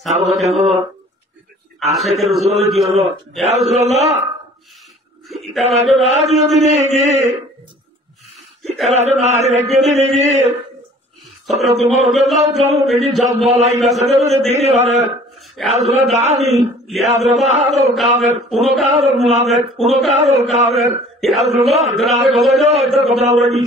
साहब क्या हो आशे के रसूल की हो या रसूल अल्लाह इधर आजो राज योगी देगी इधर आजो नारी रखी देगी सत्र तुम्हारे लोग जाओ बेटी जब बोला इधर से तो देरी वाले या रसूल दानी या रबाद और कावेर उनो कावेर या रसूल इधर आगे बोले जो इधर कपड़ा उड़ेगी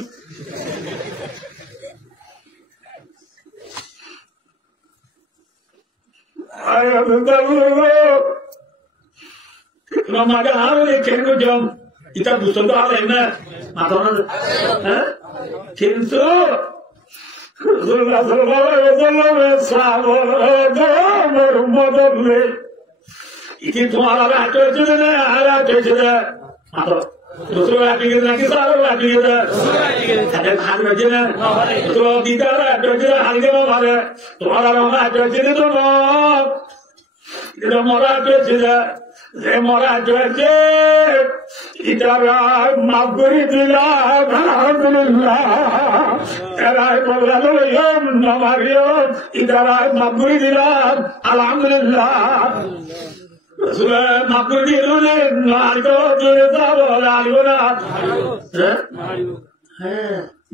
ayah betul Mama ada hal ni kengo jam kita butuh tu hal ini atau mana kenzo Rasulullah sallallahu alaihi wasallam sahabat berumur ini तुम्हारा राष्ट्र चुने राष्ट्र चुने atau Rasulullah pikir lagi sahabat pikir ada hal macam ni Rasulullah tidak ada macam hal ni mana तुम्हारा राष्ट्र चुने tu इधर मोरा जोचे रे मोरा जोचे इधर मागुरी दिला अल्हम्दुलिल्लाह तेरा बोला लो यम नमारियो इधर मागुरी दिला अल्हम्दुलिल्लाह रसूल मागुरी दिले नारियो जोता बोला लियोना है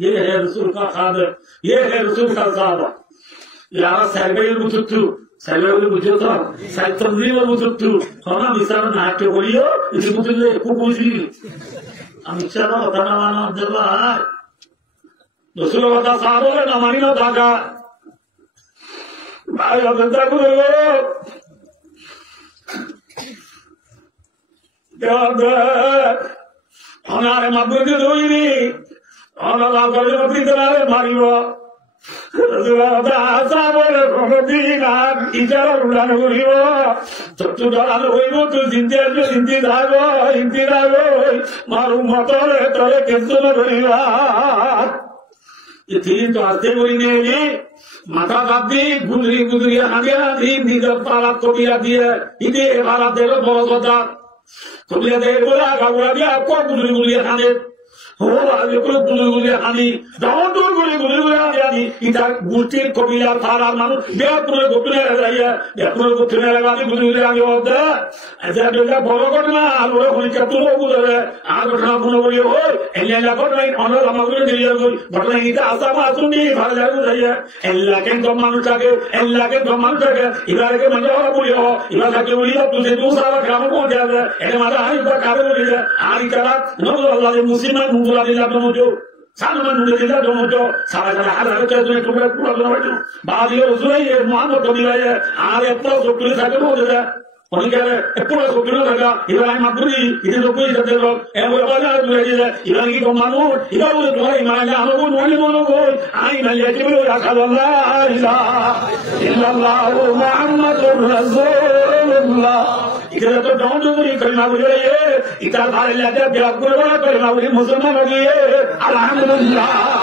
ये है रसूल का खादर ये है रसूल का साहब यार सरबेल मुतुतु Saya butuh tu, saya terima butuh tu. Kalau misalnya nak keboliyo, itu butuh le kukusi. Amisara orang mana jalan. Dosa orang sahaja le namani na jaga. Baik ada jago dulu. Jaga. Hanya mabuk dulu ini. Hanya lagu le mati terlalu mariwa. Rasulullah sahabat Medina ijaran ulang uriyo tu jalan uriyo tu jinti dago maru motor tore kesuna uriyo ये तो आते बोली नहीं माता दादी गुजरी आगे दी निजर पाला तो बिया दिए इधे वाला देखो बहुत होता तो बिया देख बोला गावरा दिया आपको गुजरी आगे আনি দর করে গুলি আনি ইটার গোষ্ঠীর কবিলার থানার মানুষ বেপুরে গোপনে যাইয়া বেপুরে গোপনে লাগানি গুলি আনি বড় ঘটনা আর ওরা হরিকা তুলো বুঝে আর ঘটনা মনে করি ওই এলাকা ঘটনা অনেক আমাকে দিয়ে ঘটনা এটা আসাম আসুনি ভালো লাগে যাইয়া এলাকে কম মানুষ থাকে এলাকে কম মানুষ থাকে এবারকে মানে ওরা বলি এবার থাকে বলি তুই দু সারা গ্রামে পৌঁছে যাবে এটা মানে আমি কারো বলি আর তারা নজর মুসলিমান নুগুলা দিলা জমজো সালমান নুগুলা দিলা জমজো সারা সারা হাজার তোমরা পুরো জমজো বাদিও রসুলাই মোহাম্মদ কবিরা আর এত সক্রিয় থাকে বোঝা অনেকের পুরো সক্রিয় থাকা এবার আমি মাপুরি এটা লোকই যাতে লোক এবার বাজার তুলে দিয়ে এবার কি কম মানুষ এবার বলে তোমার ইমানে আনবো নয় মনে বই আই না যাইতে বলে আল্লাহ ইল্লাল্লাহু মুহাম্মাদুর রাসূলুল্লাহ এটা তো জমজো করি কলমা বলে ইতার ভালো লাগে বিরাট করে বলা কলমা বলি মুসলমান হয়ে আলহামদুলিল্লাহ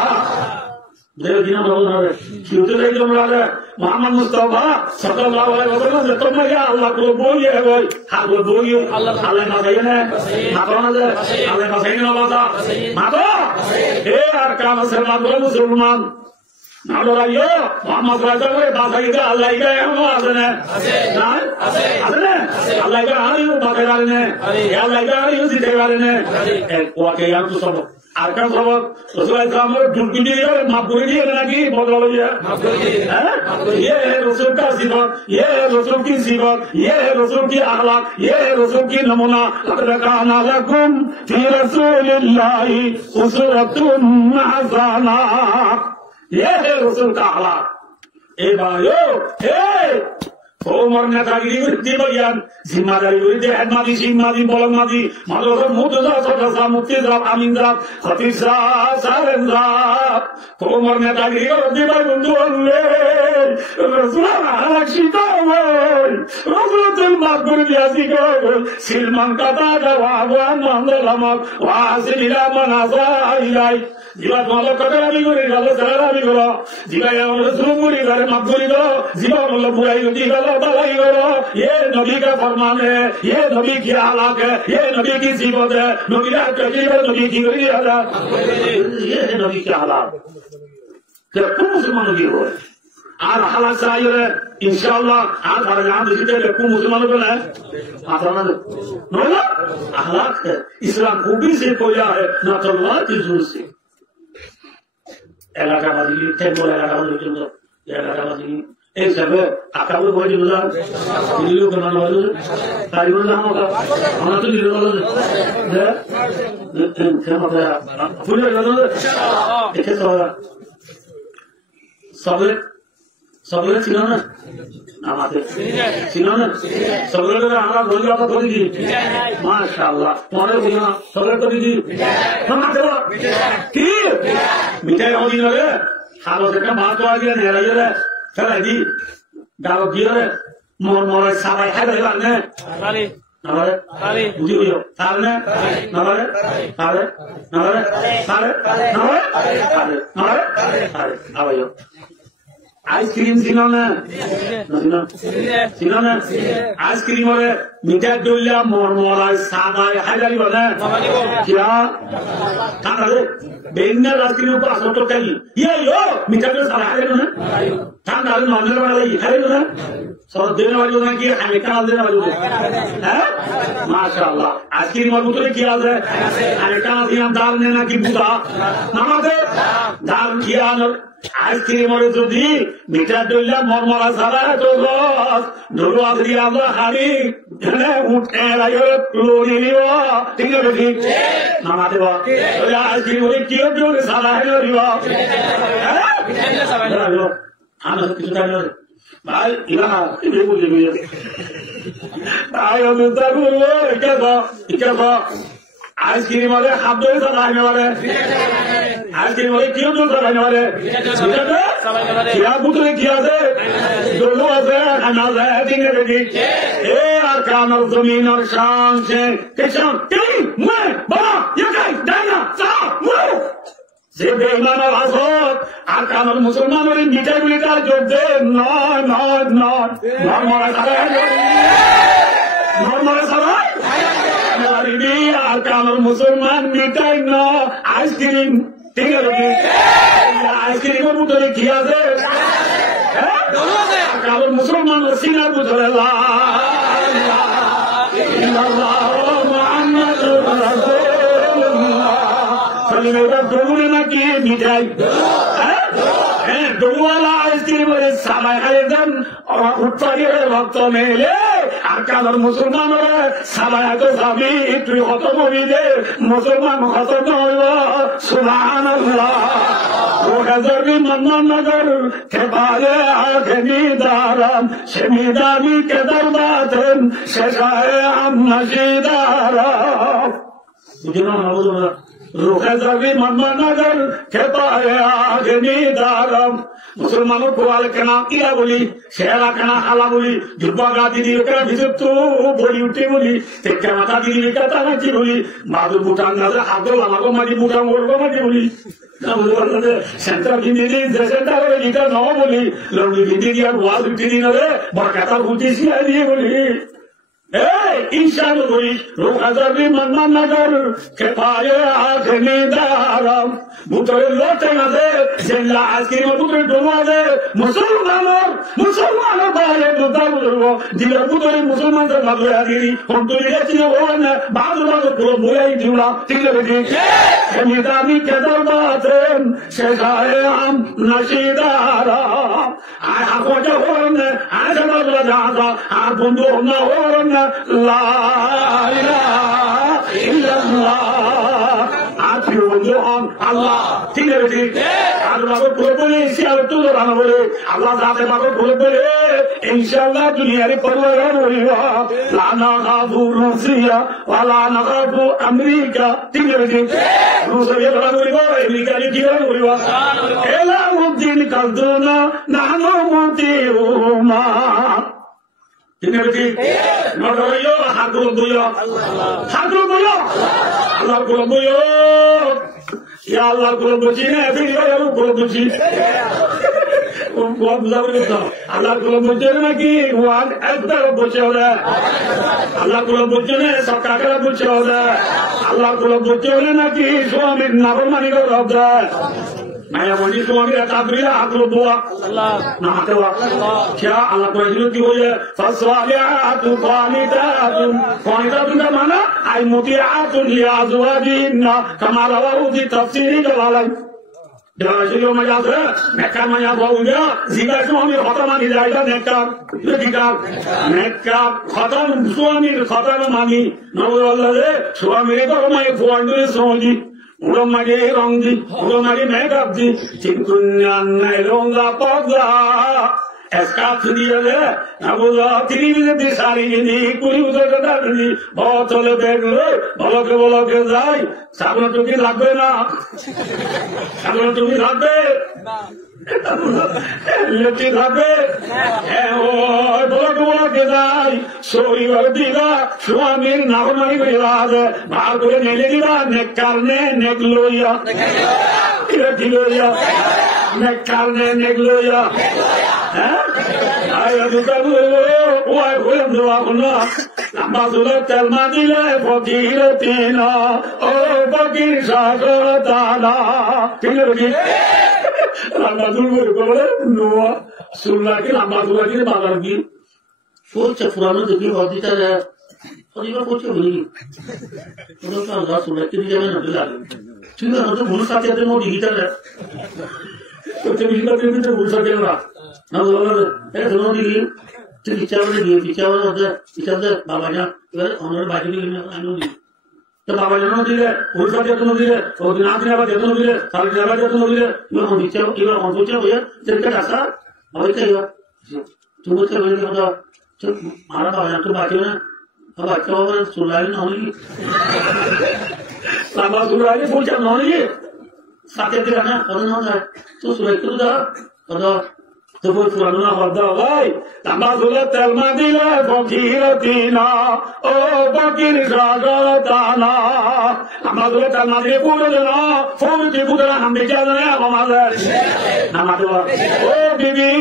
মোহাম্মদ মুস্তাফা সাল্লাল্লাহু আলাইহি ওয়াসাল্লাম তোমরা আল্লাহ করে বলিয়ে গই হাগো বলিও আল্লাহ না দেয়না মাতো না দে আল্লাহ মাসাইনা বাবা মাতো আর কাম আছে মুসলমান নাড়াইও মোহাম্মদ রাজারে বাসাইদা আল্লাহ ইগা এমন আছে না আছে আল্লাহ ইগা আরিও বাকারে না আল্লাহ ইগা আরিও দিতে পারে না এক ওয়াকে আর তো সব আর কাম সবক রাসূল ইসলামের দুর্গি দিয়ে মাপগুলি দিয়ে নাকি বদলালো হ্যাঁ ये है रसूल का सिफत ये है रसूल की सिफत ये है रसूल की अखलाक ये है रसूल की नमूना लक़द काना लकुम फी रसूलिल्लाहि उसवतुन हसना ये है रसूल का अखलाक ए भाइयों নেতাগিরি বৃদ্ধি করিয়ান জিম্মাদারি বিরুদ্ধে হেডমাদি সিংমাদি বলংমাদি মাদ্রাসার মুর্তজা সদস্যা মুফতি সাহেব আমিন সাহেব খতিব সাহেব সালেম সাহেব তোমার নেতাগিরি করতে ভাই বন্ধু বললেন রসুল আলাক্ষিত রসুল মাফ করে দিয়াছি সিলমান কাতা আহ্বান মন্দলামক ওয়াসিলা মানাসা ইলাই জিবা তোমার কথা আমি করি গেল সারা আমি করো জিবা রসুল করি গেলে মাফ করি গো জিবা বলল বুড়াই গি গেল बालाई करो ये नबी का फरमान है ये नबी की हालात है ये नबी की सिफत है नबी की ये है नबी की हालात मुसलमानों की हो আর হালাত চাই ইনশাআল্লাহ আর ভালো জানা দেখতে কোন মুসলমান বলে আপনারা না হালাত ইসলাম খুবই সে কোয়া है না তো আল্লাহ की जोर से এলাকাবাসী টেম্পল এলাকাবাসী এলাকাবাসী এই সবে আকাবুল বই দিল দিলিও কেন বলে তাই বলে আমরা আমরা তো দিল বলে যে কেন বলে ফুলে গেল দেখে তো সবে সবে ছিল না আমাদের ছিল না সবে আমরা বলি আমরা ধরি দি মাশাআল্লাহ পরে বলি না সবে ধরি দি কি মিঠাই হলি না রে খালো একটা মাছ তো আগে নেড়াই রে Kala di dalam dia le mor sabai ada di mana? Kali. Budi uyo. Karena, nare. Apa yo? Ice cream sinona. Ice cream ole minta dulu mor sabai ada di mana? Kira? Kala benar ice cream apa soto kali? Iya yo, minta dulu sabai ada di mana? ঠান্ডা নজর বাড়াই হারে না সব দেনে বাড়ি না কি আমি কাল দেনে বাড়ি হ্যাঁ মাশাআল্লাহ আজকের মজবুতে কি আছে আরে কাল দিন দাল নে না কি বুদা নামাজে দাল কি আনো আজকের মরে যদি মিটা দইলা মরমরা সারা তো রস ধরো আজরি আমরা হারি এনে উঠে রাইও লোনি নিও ঠিক আছে ঠিক নামাজে বা আজকের মরে কি হবে সারা হলো রিবা হ্যাঁ আমরা কিছু জানি না ভাই ইলা এই বলে দিয়ে ভাই আমি তো বলবো এটা আইসক্রিম वाले हाथ दो लगाने वाले आइसक्रीम वाले क्यों दो लगाने वाले क्या पुत्र किया से दोनों से अनाज है दिन के दिन ए अरकान और जमीन और शान से किसान तेरी मैं बड़ा ये काय दाना सा मुरो যে বেঈমান আর হাসদ আর কানর মুসলমানের মিঠাইগুলি তার যোগ দে নয় নরমরা সারা কারণ মুসলমান মিঠাই ন আইসক্রিম ঠিক আছে আইসক্রিমের ভিতরে কি আছে কারণ মুসলমান সিনার ভিতরে ডগুনে নাকি মিঠাই ডগুওয়ালা আইসক্রিমের সাবাই খাইয়ে দেন উৎপাদীয় ভক্ত মেলে আর কারণ মুসলমানের সাবাই তো যাবি তুই কত বলি দে মুসলমান কত নইব সুবহানাল্লাহ রোগাজবি মন্ননগর খেপায়ে আখনি দারাম সেমিদামি কেদার বাতেন শেষায় আম নশিদারাম বুঝলো না বলো না রোগাজবি মন্ননগর খেপায়ে আখনি দারাম মুসলমানের কোয়াল কেনা কিয়া বলি শেরা কেনা হালা বলি দুর্বাগা দিদি কেনা বিজেপ বলি উঠে বলি তেকা মাথা দিদি কেতা নাকি বলি বাদুর বুটান না হাতল আমাকে মাঝি বুটান করবো মাঝি বলি সেন্টার বিধি সেন্টার গীতা ন বলি লড়ি বিধি দিয়ে ওয়াজ উঠে দিন রে বরকাতা বুঝি শিয়াই দিয়ে বলি ইনশাআল্লাহ বলি রোগাজবি মন্ননগর খেপায়ে আখনি দারাম বুতরে লোটে না দে জেলা আইসক্রিমের বুতরে ডোমা দে মুসলমানের বাইরে দুটা বলবো দিলের বুতরে মুসলমানদের মাদুরে আগিরি হন্তুরি গেছিল ওন বাদুর পুরো বইয়াই দিউলা ঠিক আছে ঠিক সেমিদামি কেদার বাতেন শেষায় আম নশিদারাম আর হাফজা হন আর জামালা জাহাজা আর বন্ধু না হন লা ইলাহা ইল্লাল্লাহ আজকে বন্ধু হন আল্লাহ ঠিক আছে ঠিক আর বাবা পুরো বলে আর তুলো রানা বলে আল্লাহ যাতে বাবা পুরো বলে ইনশাআল্লাহ দুনিয়ারে পরওয়ার হইবা লা নাগাবু রুসিয়া ওয়ালা নাগাবু আমেরিকা ঠিক আছে ঠিক রুসিয়া রানা বলিবা আমেরিকা কি রানা বলিবা এলাউদ্দিন কালদুনা নানু মুতিউমা ঠিক আছে ঠিক নড়াইও হাতুল বইও আল্লাহ কোন বইও ইয়া আল্লাহ কোন বুঝি না ভিডিও আর কোন বুঝি আল্লাহ কোন বুঝে নাকি ওয়ান একবার বুঝে ওরা আল্লাহ কোন বুঝে না সব কাকরা বুঝে ওরা আল্লাহ কোন বুঝে নাকি স্বামীর নাফরমানি করে ওরা मैं वही स्वामी ताबरीला आकरो दुआ अल्लाह ना हटवा क्या अल्लाह को की हो है फसवालियातु फानिदातुन फानिदातुन का माना आई मुतिआतुन लिअज़वाजिना कमा रवाहु फी तफसीर जलालाइन जलालियो मजाज है नेकार मजा बोलूंगा जिगा स्वामी खतम नहीं जाएगा नेकार खतम स्वामी खतम मानी नव अल्लाह दे स्वामी को मैं फोन दे सोजी 우렁마게 렁지 우렁마게 매갑지 진군년 내롱가 뻗다 에스카트디엘레 나보다 티리비데 사리니 কুড়িউদানি বতলে বেগলে বলকে যাই সামনে টুকি লাগবে না সামনে টুকি লাগবে লেটি লাগবে ওই বলকে যাই শরীর দিবা স্বামীর নাফরমানি করিবা ভার করে নেলে দিবা নেককার নে নেগলোয়া দিলোয়া নেককার নে নেগলোয়া হ্যাঁ আয় দুটা ওই হইলাম দেওয়া কোনো লম্বা চুলে তেল মা দিলে ফকির তিনা ও ফকির সাগতানা ঠিক আছে লম্বা চুল বলে নোয়া চুল্লাকে লম্বা চুলাকে বাজার কি ফুলছে ফুরানো দেখি হদিটা হদিবা করছে বলি ওরা তো আল্লাহ চুলাকে দিয়ে যাবে না লাগে ঠিক আছে তো ভুল সাথে আছে মোর দিটা রে তো বিশটা দিতে ভুল সাথে না না বলো এ ধরো দিলি তুই পিছাবে বাবা যা এবার অনেক বাড়ি দিলি আনো দিলি তো বাবা জানো দিলে ভুল সাথে এত দিলে ওদিন আগে আবার যেত দিলে সাড়ে যাবার যেত দিলে এবার অনিচ্ছা এবার অন্তর্চা হয়ে সেটা আসা হয় তাই তুমি বলতে কথা মারা বাবা তো বাঁচে না বাচ্চা বাবা চুলাই না হলি বাবা চুলাই বলছে না হলি সাথে দিলে না কত না যায় তো চুলাই তো দা কথা তো বল পুরানো না হদ্দা ভাই লম্বা চুলে তেল মা দিলে ফকির তিনা ও ফকির সাগতানা লম্বা চুলে তেল মা দিয়ে পুরো দেনা ফোন দিয়ে পুরো নাম দেখে জানে আমাদের নামাজ ও বিবি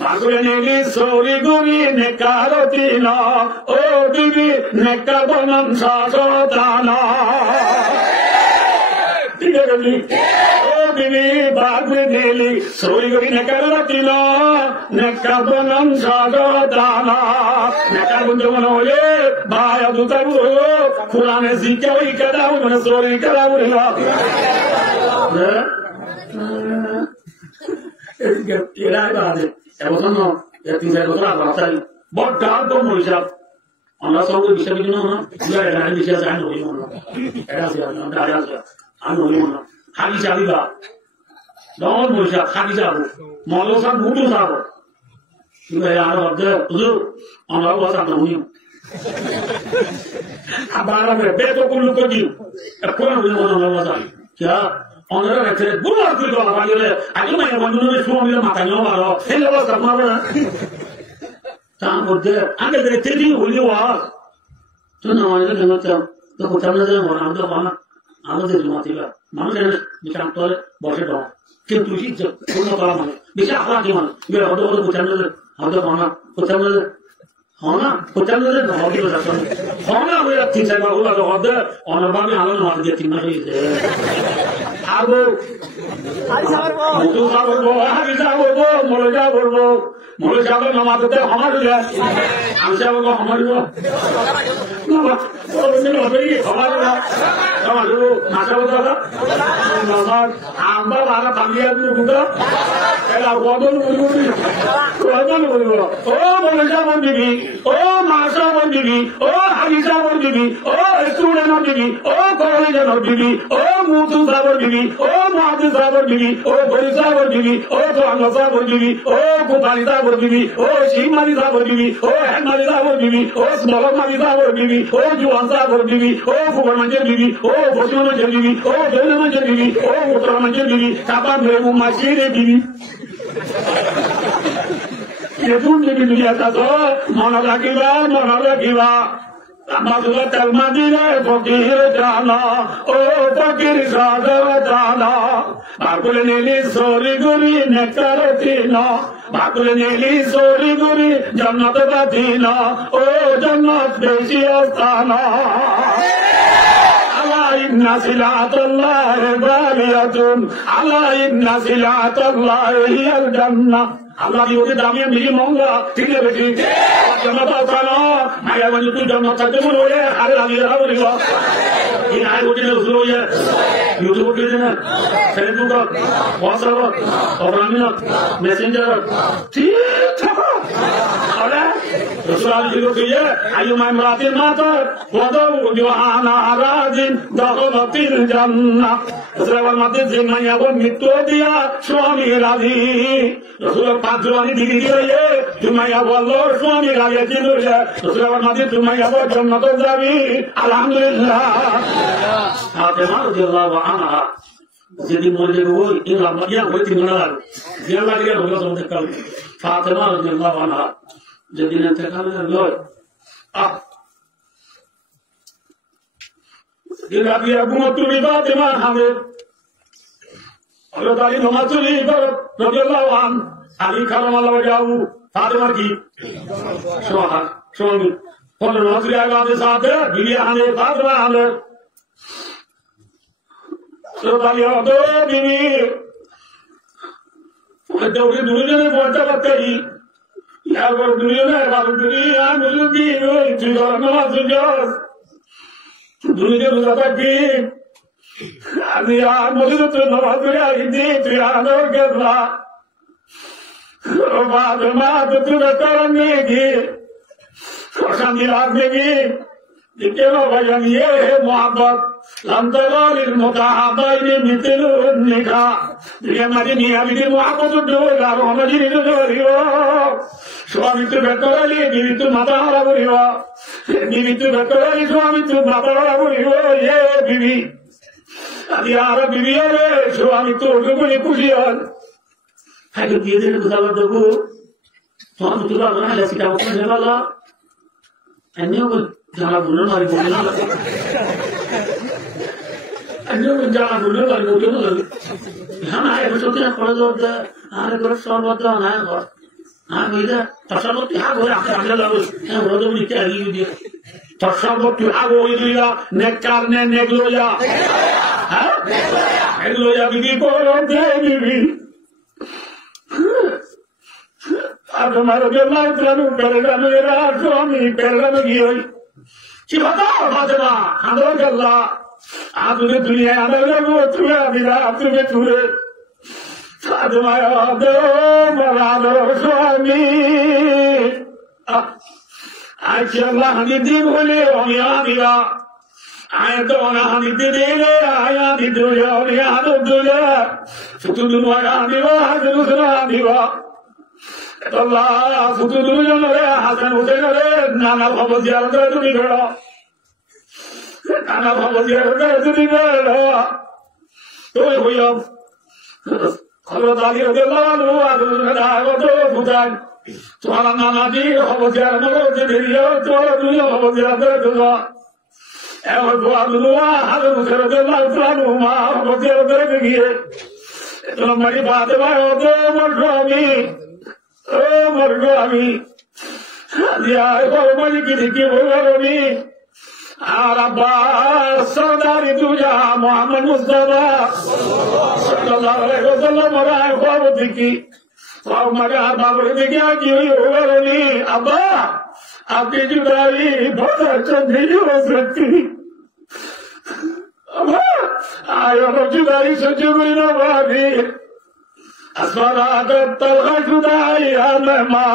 ভাগলে নিলি সরি গুরি নেকারতি না ও বিবি নেকা বনম সাজতানা ঠিক আছে ও বিবি ভাগলে নিলি সরি গুরি নেকারতি না নেকা বনম সাজতানা নেকা বন্ধু মনে হলে ভাই দুতার কোরআনে জিকে ওই কাদা মানে সরি কাদা বলে এরা আছে এবছর না 3-4 বছর আবার তাই বড় ডাল তো মরিসাব আমরা সব বিষয় কিছু না এটা বিষয় আছে আমি হইব না এটা আছে আমি হইব না খালি যাবি বা দল মরিসাব খালি যাব মলো সব মুটু যাব কিন্তু আর অর্ধে হুজুর আমরা কথা না হইব আবার আমরা বেতো কোন লোক দিও কোন হইব না কথা কি অনেক আছে বুড়ার তুই কথা বলে আগে মায়ের বন্ধুদের শুনে মাথা নিয়ে ভালো এই অবস্থা মারবে না তার মধ্যে আগে থেকে তেজি হইলে তো না আমাদের জন্য তো কোথাও না আমাদের বানা আমাদের মাতিবা মানুষের বিচার করে বসে দাও কিন্তু পূর্ণ করা মানে বেশি আখড়া কি মানে হতে হতে কোথাও না আমাদের বানা কোথাও না হনা কোথাও না হতে যাচ্ছে হনা হয়ে যাচ্ছে চাইবা ওরা তো হতে অনভাবে আলো না দিয়ে 3 মাস হয়েছে আবো মুতু সাবরবো হাজি সাবরবো মলজা বলবো মলজা বলে নামাজতে আমার যায় আমি সাবরবো আমার গো বাবা ও বন্ধু হবেই আমার না আমার গো মাথা বলা নামাজ আমরা বারা বাঙ্গিয়া গুলো এলা ওদন বলবো ও মলজা বলবি ও মাসা বলবি ও হাজি সাবরবি ও স্টুডেন্ট বলবি ও কলেজ বলবি ও মুতু সাবরবি ও মাহাদি সাবরবি ও বড়ি সাবরবি ও তোয়াঙ্গ সাবরবি ও কুপানি সাবরবি ও শিবমানি সাবরবি ও হেনমানি সাবরবি ও স্মলমানি সাবরবি ও জুয়ান সাবরবি ও ফুবন মঞ্জর বিবি ও ফসিম মঞ্জর বিবি ও জৈন মঞ্জর বিবি ও উত্তর মঞ্জর বিবি কাপা মেরু মাসিরে বিবি এতুন বিবি দুনিয়া তা তো মনে রাখিবা আমাদের কলমা দিলে ফকির জানা ও ফকির সাগর জানা ভাগলে নিলি সরি গুরি নেকারতি না ভাগলে নিলি সরি গুরি জান্নাত বাতি না ও জান্নাত বেশি আস্তানা ইন্না সিলাতাল্লাহি গালিয়াতুন আলা ইন্না সিলাতাল্লাহি হিয়াল জান্নাহ আল্লাহ কি ওকে দামিয়ে মিলি মঙ্গা ঠিক আছে বেশি জান্নাত আসানা মায়া বন্ধু তুই জান্নাত থাকতে মনে হলে আরে লাগিয়ে রাখো বলিব এই আয় ওকে শুরু হয়ে ইউটিউব কে দেনা ফেসবুক হোয়াটসঅ্যাপ অবরামিনা মেসেঞ্জার ঠিক থাকো আরে রাসূল আল্লাহ কি আইয়ুমা ইমরাতিন মাতাত ওয়াদাউ জওয়ানা রাজিন দাখালাতিল জান্নাহ রাসূলের মাতে যে মাইয়া বোন মৃত্যু দিয়া স্বামী রাজি রাসূলের পাঁচ জওয়ানি দিদি দিয়ে তুমি মাইয়া বললো স্বামী রাজি দিল রাসূলের মাতে তুমি মাইয়া বল জান্নাতে যাবি আলহামদুলিল্লাহ ফাতেমা রাদিয়াল্লাহু আনহা যেদিন মরে যাবে ওই এই রামাদিয়া ওই দিন না জিয়া লাগিয়ে হলো তোমাদের কাল ফাতেমা রাদিয়াল্লাহু আনহা যেদিন ইন্তেকাল হলো দিন রাবি আবু মাতুরি ফাতেমা হামে হযরত আলী মাতুরি রাদিয়াল্লাহু আন আলী কারামাল্লাহু ওয়াজহু ফাতেমা কি সোহাগ সোহাগ কোন মাতুরি আলাদে সাথে বিলিয়া হানে ফাতেমা হানে Sotali ado bibi, ada orang dunia ni buat apa kali? Ya orang dunia ni baru dunia, muluki, itu orang nama sujas. Dunia tu apa kali? Ani ya mulu tu nama dunia ini tu ya no kerja. Bapak tu betul ni ki, orang ni lagi ni, dikira bayang ye muhabbat. لانتظار المتعاطين مثل النكاح لما دنيا بدي محبط الدول رحمة جريد الدوليو স্বামীত্ব বেতরালি বিবিত্ব মাথা হারা করিব বিবিত্ব বেতরালি স্বামীত্ব মাথা হারা করিব এ বিবি আদি আর বিবি রে স্বামীত্ব ওগুলি খুশি হন আগে দিয়ে দিলে বুঝাবো দেবো স্বামীত্ব না হলে সেটা ওখানে বলা এমনিও যারা বললো না বললো না এমনিও যারা বললো না বললো না হ্যাঁ না এবার সত্যি না করে দেওয়া আরে করে সর্বত্র না Tasaboti hago ya kangala rodo ni ke ali dia. Tasaboti hago ilia nekar ne negloya. Ha? Negloya bibi poro de bibi. Adamaro de la tranu pergano era swami pergano gioi. Chibata madama andro galla. Adune dunia andro go tuya bila atume ture. Adamaro de marano swami. Aichallah hamidin hole omiya diga. Ayatona hamidine ayatiduya omiyaduduya. Futudunwa diva hadudunwa diva. Allah futudunwa Hasan Hussein nana bhava ziyarata tumi gala. Nana bhava ziyarata tumi gala. Toy hoya. Khalid Ali radhiyallahu anhu aduna da'watu fudan. Tumhara nana ji bhava ziyarata maro diriya tumhara dunya bhava ziyarata dunya. Ever du'a Hasan Hussein radhiyallahu anhu ma bhava ziyarata giye. Tuna mari baat hai to marhami. Oh marhami. Ya ko mari ki marhami. Araba Sardari tuja Muhammad Mustafa sallallahu alaihi wasallam rai khwab diki khwab mara babar dikya ki hogarani abba aapki judai bahut achha nahi ho sakti abba ayo judai sach mein na bani asmara talha judai alma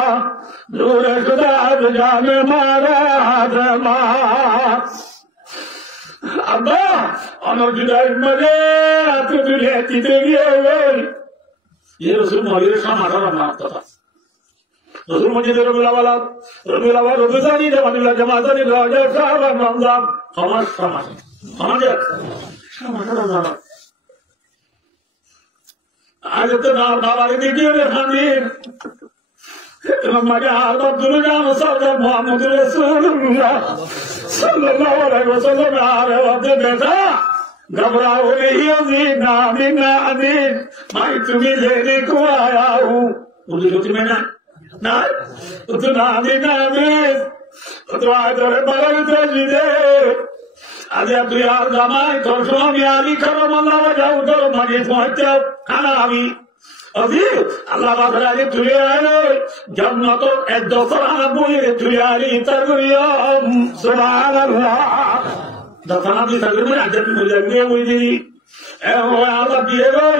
nur judai jam mara adama Abba, honor judai mare, aapko dule ati degi hai. Ye Rasul Muhammad ka mara ramata tha. Rasul Muhammad Rabiul Awwal, Rabiul Thani, Rabiul Jamaatani, Raja Sahab, Ramzan, Hamar Samaj. Hamar Samaj. Aaj to naam nawale dekhiye ne khanir. Mage albab dunya Mustafa Muhammad Rasulullah sallallahu alaihi wasallam aare waqt beta घबराओ नहीं अजीना बिना अजीज मैं तुम्हें लेने को आया हूँ मुझे तो तुम्हें ना उतना बिना अजीज तो आज तेरे बगल से जीते आज अब यार जमाई तो स्वामी आली करो मल्ला बजाओ तो मजे पहुँचे खाना अभी अभी अल्लाह बाबराजी तुझे आए जब न तो एक दोसर आना बोले तुझे आली तरबिया सुभान अल्लाह दफना भी सगर में आजत मिल जाएंगे वही दीदी ऐ वो आला दिए गए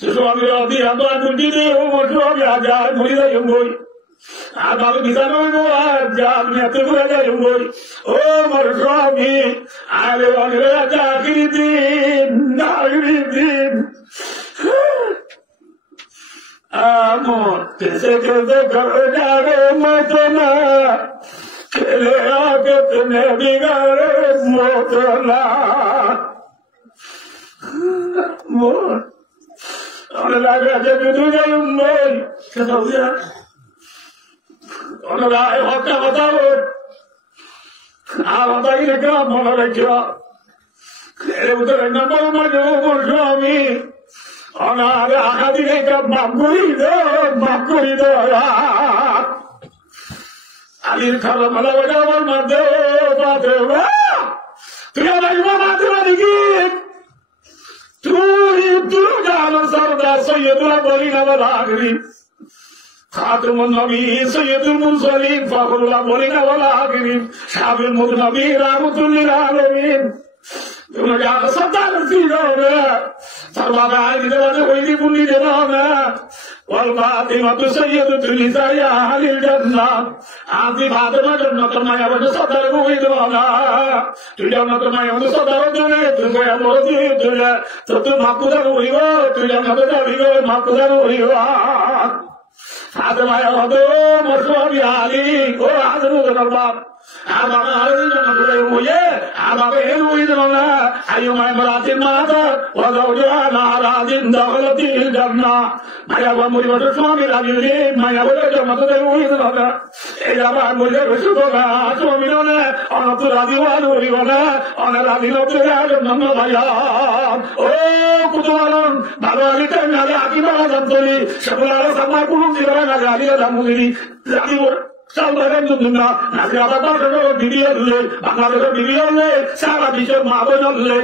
जिसको अभी अभी हम तो मुझे दे वो मुझे अभी आजाद मुझे दे युंगोई आप अभी बिताने को आजाद में आते हुए आजाद युंगोई ओ मर्ज़ामी आले वाले आजाद की दिन नागरी दिन आमों कैसे कैसे कर जागे मचना खेले आगे तुमने बिगाड़े मोटला मोर और लगा जब तुझे उम्मीद क्या हो गया और लगा होता बताओ आप बताइए क्या बोला रखियो खेले उधर नंबर मजो मुर्शामी और आगे आखा दिने का माकुरी दो अलीर खाला मला वजा वर मादे वा तुया नहीं मादे वाली तू जानो सरदार सैयदुल अवलिन वल आखिरीन खातमुन नबी सैयदुल मुरसलीन फखरुल अवलिन वल आखिरीन शाफिउल मुज़नबी रहमतुल लिल आलमीन तुम जानो सरदार सीनो ने सरदार आदि देवाने कोई दी पुण्य देना ना والفاطمة سيدة نساء أهل الجنة आदि फातिमा जन्नत में यावत सदर कोई दोला तू जन्नत में यावत सदर दोले तू कोई मोदी दोले तो तू माकुदर हुई वो तू जन्नत जावी वो माकुदर हुई वो फातिमा यावत मशहूर आली को आदरू दरबार आबा आली जन्नत हुई है आबा बेल हुई दोला आयु में मराठी माता वज़ौजा नाराजिन दखलती जन्ना माया वो मुझे वो स्वामी राजीले माया वो जन्नत हुई दोला ए जब मुझे विश्व का स्वामी ने অনত রাজি করিব না অনেক রাজি নন্দ ভাইয়া ও কুতুমালন ভালো আলি টাইম আগে আকি বাবা জানতলি সেগুলো আরো সামনে পুরুষ জীবন আগে আলিয়া জামুলি রাজি বাংলাদেশের বিবি হলে সারা বিশ্বের মা বোন হলে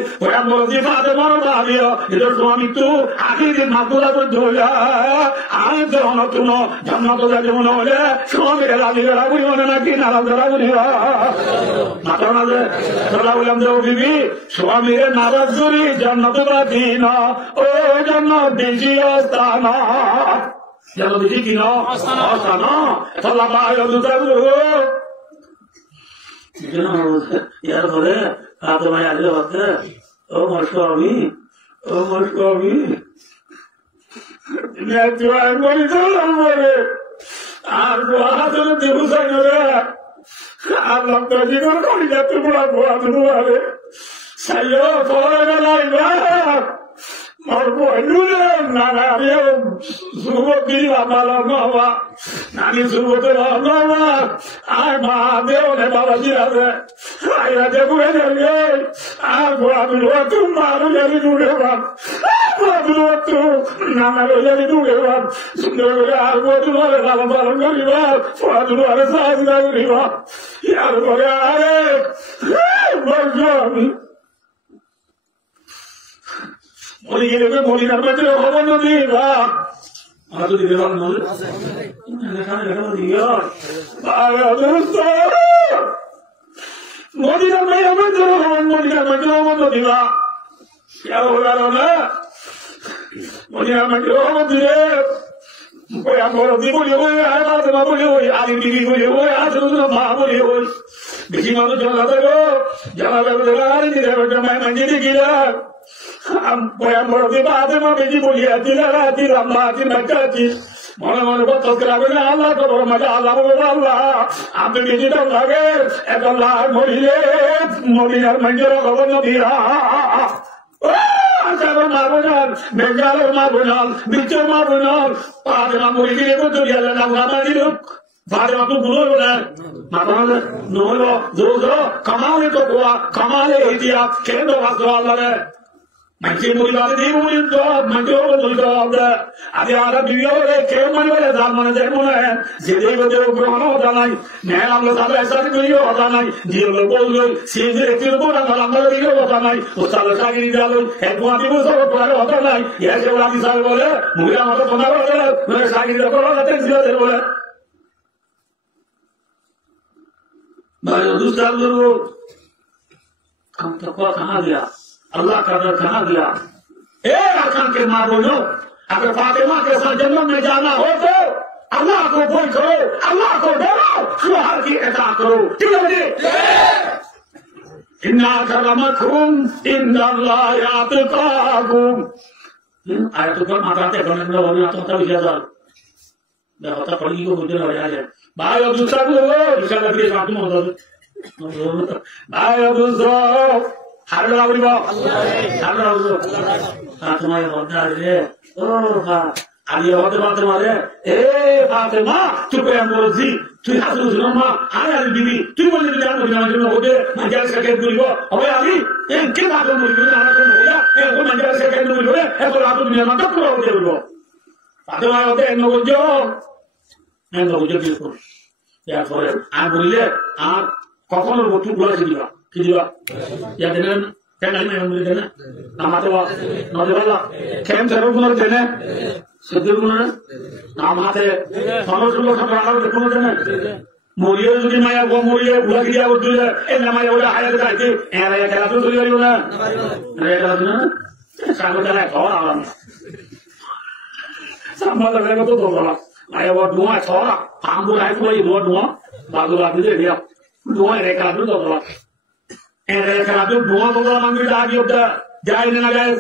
মৃত্যু আখি দিন মাতুরা ধরিয়া আমি নতুন জন্মত মনে হলে স্বামী রাজি বেড়া বুঝি মনে নাকি নারাজ বেড়া বুঝিবা মাথা মাঝে তোরা বললাম যে বিবি স্বামীরে নারাজ করি জন্মত রাখি না ও জন্ম বেশি স্থান জানো বেশি কি ইয়ার পরে রাতে ভাই আসলে ভাবতে ও মস্ক আমি আর দেবু সাইরে আর লক্ষ্য জীবন করি যাতে বুড়া বুড়া দুয়ারে সাইও পরে লাগবে যুবতী বাবা বাবা নানি যুবতের বাবা আর মা দেওয়া বাবা দিয়াছে আইরা দেখুয়ে যাবে আর গোড়া দুলো তুম মারো জানি দূরে বাপ দুলো তু নানা জানি দূরে বাপ সুন্দর করে আর গোড়া বাবা পালন করিবা পোড়া দুলো আরে সাহায্য করিবা ইয়ার পরে আরে বলছো আমি মরি গেলে মরিনার মধ্যে হবন নদী বা আমার তো দিতে পারবো মদিনার মেয়ে আমার জন্য হবন মদিনার মধ্যে হবন নদী বা হলো না মদিনার মধ্যে হবন দিয়ে বলি ওই মা বলি ওই আলি দিদি বলি ওই আসলে মা বলি ওই বেশি মানুষ জমা থাকো জমা থাকো মায়ের মাঝে দেখিলা বেশি বলিয়া দিলাম মনে মনে কত না আল্লাহ তো বড় মজা আল্লাহ আল্লাহ আমি বেশিটাও লাগে এখন মরিলে মরিনার মঞ্জুর খবর নদীরা মা বোনাল বেঙ্গালের মা বোনাল বিচ্ছের মা বোনাল পাঁচরা মরি গিয়ে দরিয়ালে নামা দিল ফাতেমা তো গুলো বলে মাথা নহলো জোর কামালে তো কোয়া কামালে ইতিয়া কেন বাসো আল্লাহ మంచి మురివారి దేవుడి మంచి అది ఆడ దివ్యవరే కేమని వరే దాని జన్మనే যে দেব দেব গ্রহণ হতা নাই ন্যায় আমলে তাহলে এসারি তৈরি হতা নাই জিরো বলল সে যে একটির উপর আমরা দিকে হতা নাই ও তাহলে চাকরি দিল এক মাটি বছর পরে হতা নাই এর যে ওরা দিশাল বলে মুড়িয়া মতো তোমার বলে চাকরি দেবো বলে भाई दूसरा लोग हम तो कहाँ गया अल्लाह का दर कहाँ गया अरकान के माँ बोलो अगर फातिमा के साथ जन्नत में जाना हो तो अल्लाह को भूल करो अल्लाह को डरो शुहर की इताअत करो ठीक है इन्ना करमकुम इन्नल्लाह यातकाकुम आयत पर माताते बने में होने आता था विचार मैं होता पढ़ी को मुझे लग जाए भाई अब दूसरा भी हो दूसरा भी साथ में होता भाई अब दूसरा हर लगा बड़ी बात हर लगा हाँ तुम्हारे होता है ओ हाँ आगे होते बात तुम्हारे फातिमा तू पे हम बोल सी तू यहाँ से सुनो माँ आगे आगे बीबी तू बोलने के जान मुझे मंजर में होते मंजर से कहते बोली वो अबे आगे किन बातों में मुझे आना तो हो गया वो मंजर से कहते बोली वो वो रात को दुनिया में कब पूरा होते बोली वो फातिमा होते हैं लोगों जो मैं लोगों जो बिल्कुल यार थोड़े आप बोलिए आप कौन लोग तू बोला किदिवा या देना क्या नहीं मैं मुझे देना नामाते वा नाते वाला कैम जरूर बुना देना सिद्धू बुना नाम आते समझ लो सब राणा देखो देना मोरियो जो कि माया वो मोरियो बुला किया वो दूर है ना माया वो आया था कि ऐसा या क्या तो दूर ही होना रहेगा ना सामने चला कौन आवाम सामने लगेगा तो बोला आया वो दुआ छोड़ा काम बुलाए कोई दुआ बाजू बाजू दे दिया दुआ रेखा तो बोला रेखा तो दुआ तो बोला मंगी डाली होता जाए ना जाए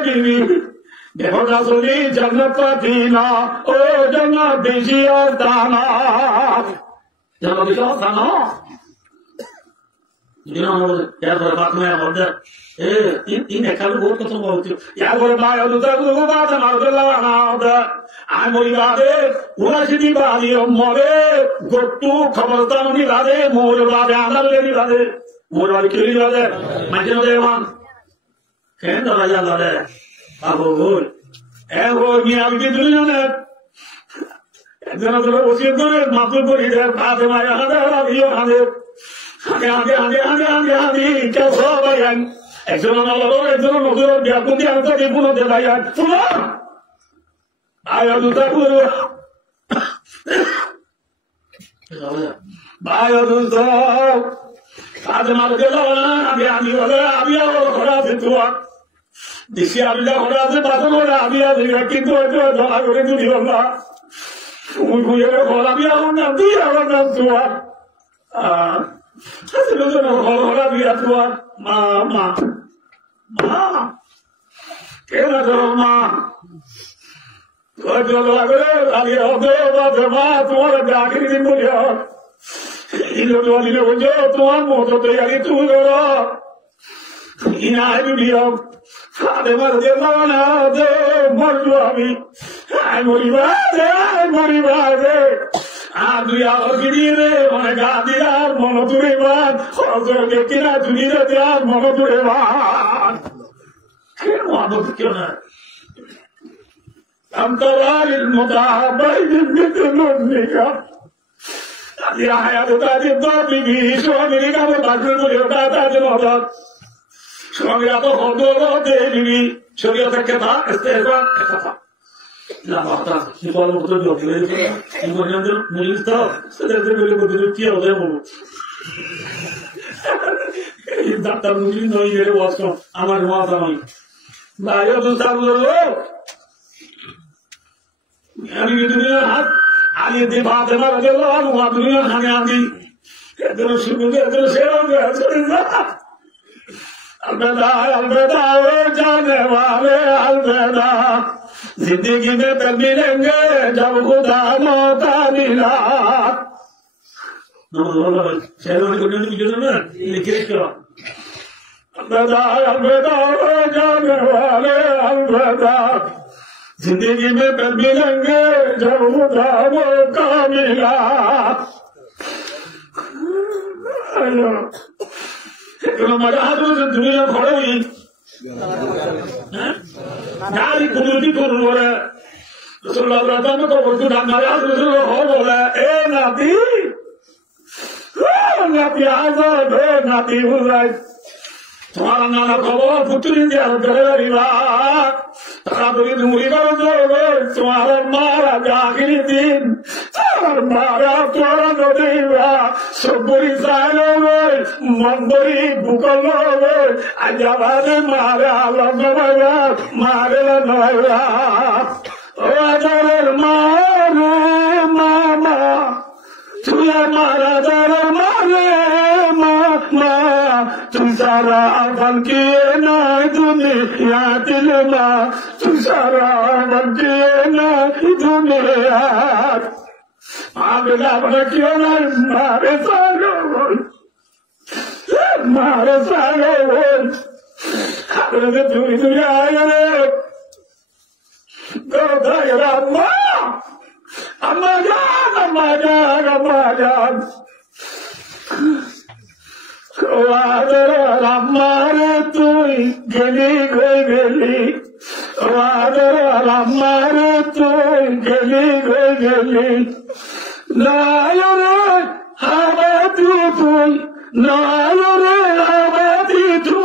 बीवी देखो ना सुनी जन्नत पीना ओ जन्नत बेची दाना जन्नत बेची दाना I morivade, una si divadi, more, gottu, kamartani vade, more vade, andalle vade, more vade, kiri vade, mangiano devan. Kenda raja vade, abo, ego, mi abiti dunyane. Then I was here good, Matul Puri, Patamaya, Hade, Hade, Kasabayan, Exxon, Exxon, Yakundi, and Tadipuno de Bayan, Fula. I have to talk. I have to talk. Adamadela, Abia, to work. This year, the Battle, Abia, the Kinto, I go into the Yoga. We have a Abia on the Dia to work. That's a little Abia to work. Mamma. Canada. أمطار المتعبين مثلنك يا حياة تاج الضبي شو أمريكا بتقول لي تاج المطر شو أمريكا تخدر ديني شو يتكتا استهزاء كتا لا ما يقول مطر جوكي يقول يندر مليستا سدرت بيلي بدري كيا وديمو إذا تمني نوي يري واسكو أمر ما تمني لا يدو تقولوا يعني الدنيا علي دي فاطمة رضي الله عنها الدنيا خانياني ادرو شكوك ادرو شيرون البدا البدا जाने वाले अलविदा जिंदगी में तब मिलेंगे जब खुदा मौका मिला शेरों को नहीं मिलना ना लिखे क्या अलविदा अलविदा जाने वाले अलविदा जिंदगी में कब मिलेंगे जब खुदा मौका मिला मजा तो दुनिया खड़े हुई नारी कुदरती तो बोले रसूलुल्लाह में तो उर्दू हमारे रसूलुल्लाह हो बोला ए नाती नाती आजाद हो नाती हुलाई तुम्हारा नाना खबर पुत्री दिया करेगा रिवाज ताबरी दूरी कर दो तुम्हारा मारा जागरी दिन मारा तोड़ा दो देवा सबरी सालो मंदरी बुकलो अजाबाद मारा लंबा मारे लंबा ओ अजर मारे मामा तुझे मारा दर मारे मामा तुम सारा बन के ना दुनिया दिल माँ तुम सारा बन के ना दुनिया आगला बन क्यों ना मारे सालो अगर तुरी दुनिया आये तो दायरा अम्मा जान हमारे तू गली गली हमारे तू गली नायो रे हमारी तू नायो रे हमारी तू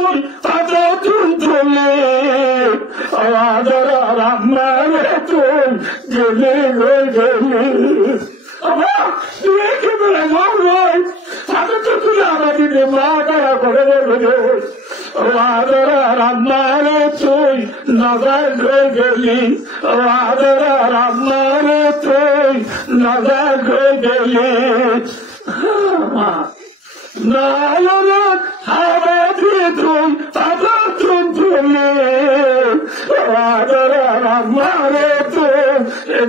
पता तुले हमारे तू गली देखिए मेरा नाम रोज साथ तो तुझे दिमाग का बड़े रोज हमारे तू नजर गली हमारे तू नजर गली नायर हमारी तू पता तुले हमारे तू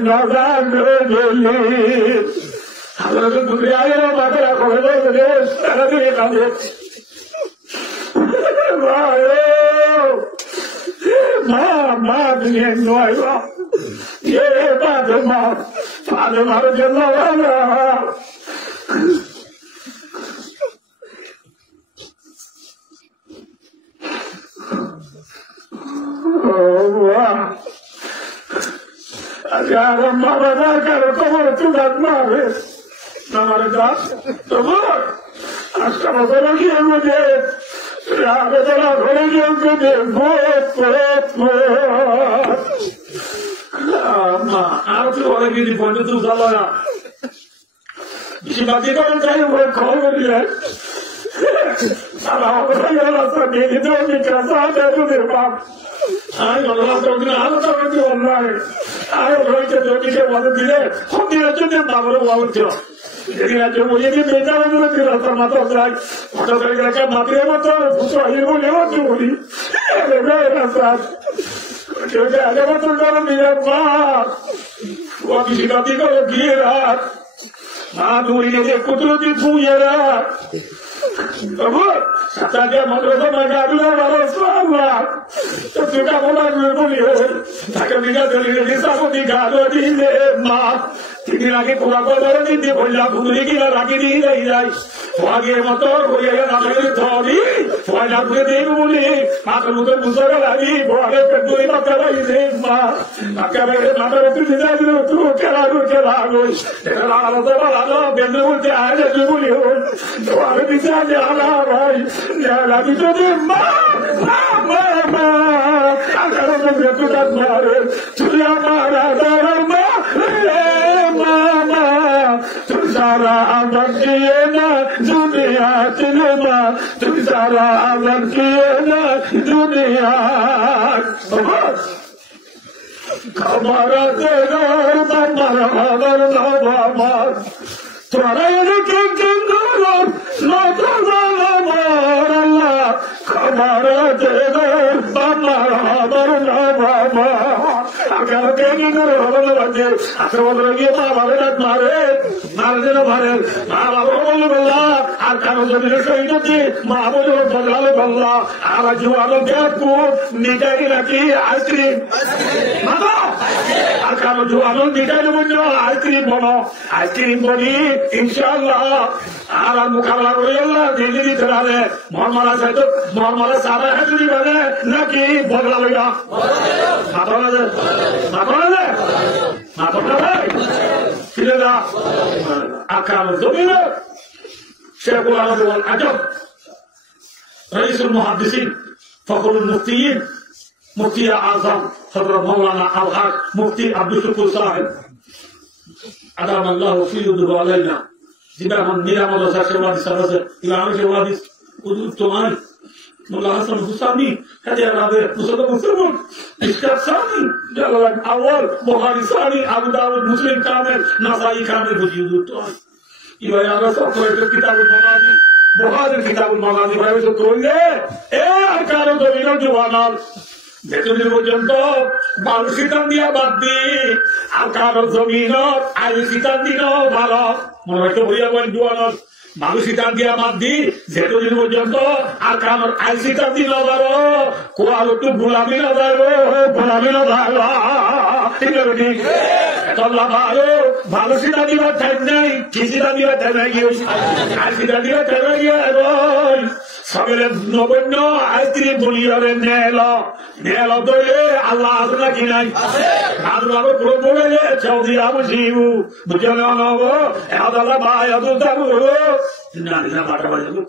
नजर गली हमारे दुनिया में बातें खोले Ma, viene nuova. Padre, ma che lavora. Agar mara karo tomar tu mare. Namar das. Tomar. Aska bozara ki mujhe. यार जरा घोड़े के उनके दे आरती वाले की रिपोर्ट तू साला यार किसी बात की कौन चाहिए वो कॉल कर लिया साला ये रास्ता देख तो ये कैसा है तू देख बाप आई अल्लाह तो दिन आना तो क्यों अल्लाह है आई रोई के जो के वाले दिले हम दिले जो ने बाबरो वाले थे लेकिन आज मुझे भी बेटा है तो फिर रास्ता मत उतराई ऑटो करके क्या मात्र मत पूछो ये वो ले जो बोली अरे मेरे रास्ता क्योंकि आगे मत उतारो मेरा बाप वो किसी का भी करो गिरा मां दूरी ने कुतरो की पूजेरा अब सत्या मद्रसा में गाड़ियों वाला स्वागत तो तुझा बोला बोली हो ताकि निका दली ने साको दिखा दो दीने मां तीन आगे पूरा बाजार में दे बोला भूली की रागी दी रही जाए आगे मत कोई ये ना लगे थोड़ी वाला पूरे देव बोली आकर मुझे मुझे लगी बोले पेट्रोल मत लगी दे मां आकर मेरे माता ने दिया तू क्या लागो तेरा लाला तो लाला बेंदू के आए जो बोली हो तो आगे दिशा में आला भाई या लगी तो दे मां आकर मुझे तू तक मारे तुझे मारा धर्म सारा अमर किए ना दुनिया सिनेमा तुम सारा अमर किए ना दुनिया हमारा तेरा हमारा हमारा नामा तुम्हारा ये के हमारा तेरा हमारा हमारा नामा अगर कहीं करो हमारे बच्चे अगर वो लोग ये मारे देना मारे माँ बोलो बल्ला আর কারো যদি শহীদ হচ্ছে মা বলো বদলালে বল্লা আর জুয়ালো ব্যাপু নিটাই রাখি আইসক্রিম মাতা আর কারো জুয়ালো নিটাই বন্য আইসক্রিম বনো আইসক্রিম বনি ইনশাআল্লাহ আর মোকাবিলা করে আল্লাহ দিল্লি দিতে পারে মরমরা চাইতো মরমরা সারা হাজুরি বানে নাকি বদলা লইয়া মাতা না ফিরে যা আকাল জমিন شيخ العرب والعجب رئيس المحدثين فخر المفتيين مفتي اعظم حضرت مولانا الحاج مفتي عبد الشكور صاحب ادام الله في يده علينا جدا من ميرا مدرسه شوادي سرس امام شوادي تمام مولانا حسن حسامي هذا رابع مسلم اسكت ثاني جلال اول بخاري ثاني ابو داود مسلم كامل نسائي كامل وجود تو ये यार सब तो एक किताबुल मगाज़ी बुखारी किताबुल मगाज़ी भाई तो तोड़े ए अरकानो तो विनो जुवानाल देखो दिन वो जनतो बालुसितान दिया बादी अरकानो ज़मीनो आयुसितान दिनो बाला मनो तो भैया वन जुवानाल बालुसितान दिया बादी देखो दिन वो जनतो अरकानो आयुसितान दिनो बालो कुआलो तो बुलामी ना दारो ठीक है तल्ला भालो भालो सीधा दिया ठहरने किसी का दिया ठहरने की आज सीधा दिया ठहरने की है बोल सबले नोबनो आज तेरी बोलिया रे नेला तो ये अल्लाह आसना की नहीं आसना को प्रो बोले ये चौधरी राम जीवु मुझे ना वो अल्लाह बाय अदुल्ता को ना बाटा बाजू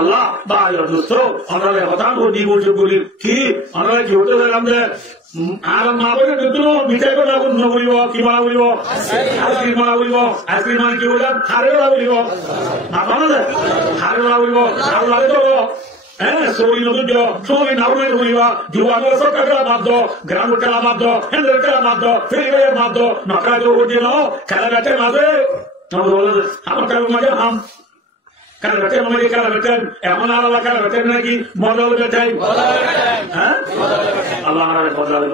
अल्लाह बाय अदुल्तो अल्लाह होता को दी बोली की अल्लाह की होते हैं हमने আর মা বলে দুটো মিঠাই কথা বলিব কি বলা বলিব আইসক্রিম বলা বলিব আইসক্রিম মানে কি বললাম হারে বলা বলিব না বলা হারে বলা বলিব আর লাগে তো হ্যাঁ সরি নদী সরি নাউরে বলিব জুয়ানের সরকার বাধ্য গ্রাম খেলা বাধ্য হেন্দ্রের খেলা বাধ্য ফেরিবাইয়ের বাধ্য নকরা যোগ দিয়ে নাও খেলা ব্যাটের মাঝে আমার খেলার মাঝে হাম খেলা ব্যাটের মাঝে খেলা ব্যাটেন এমন আলাদা খেলা ব্যাটেন নাকি বদল ব্যাটাই হ্যাঁ আল্লাহ বদলাবে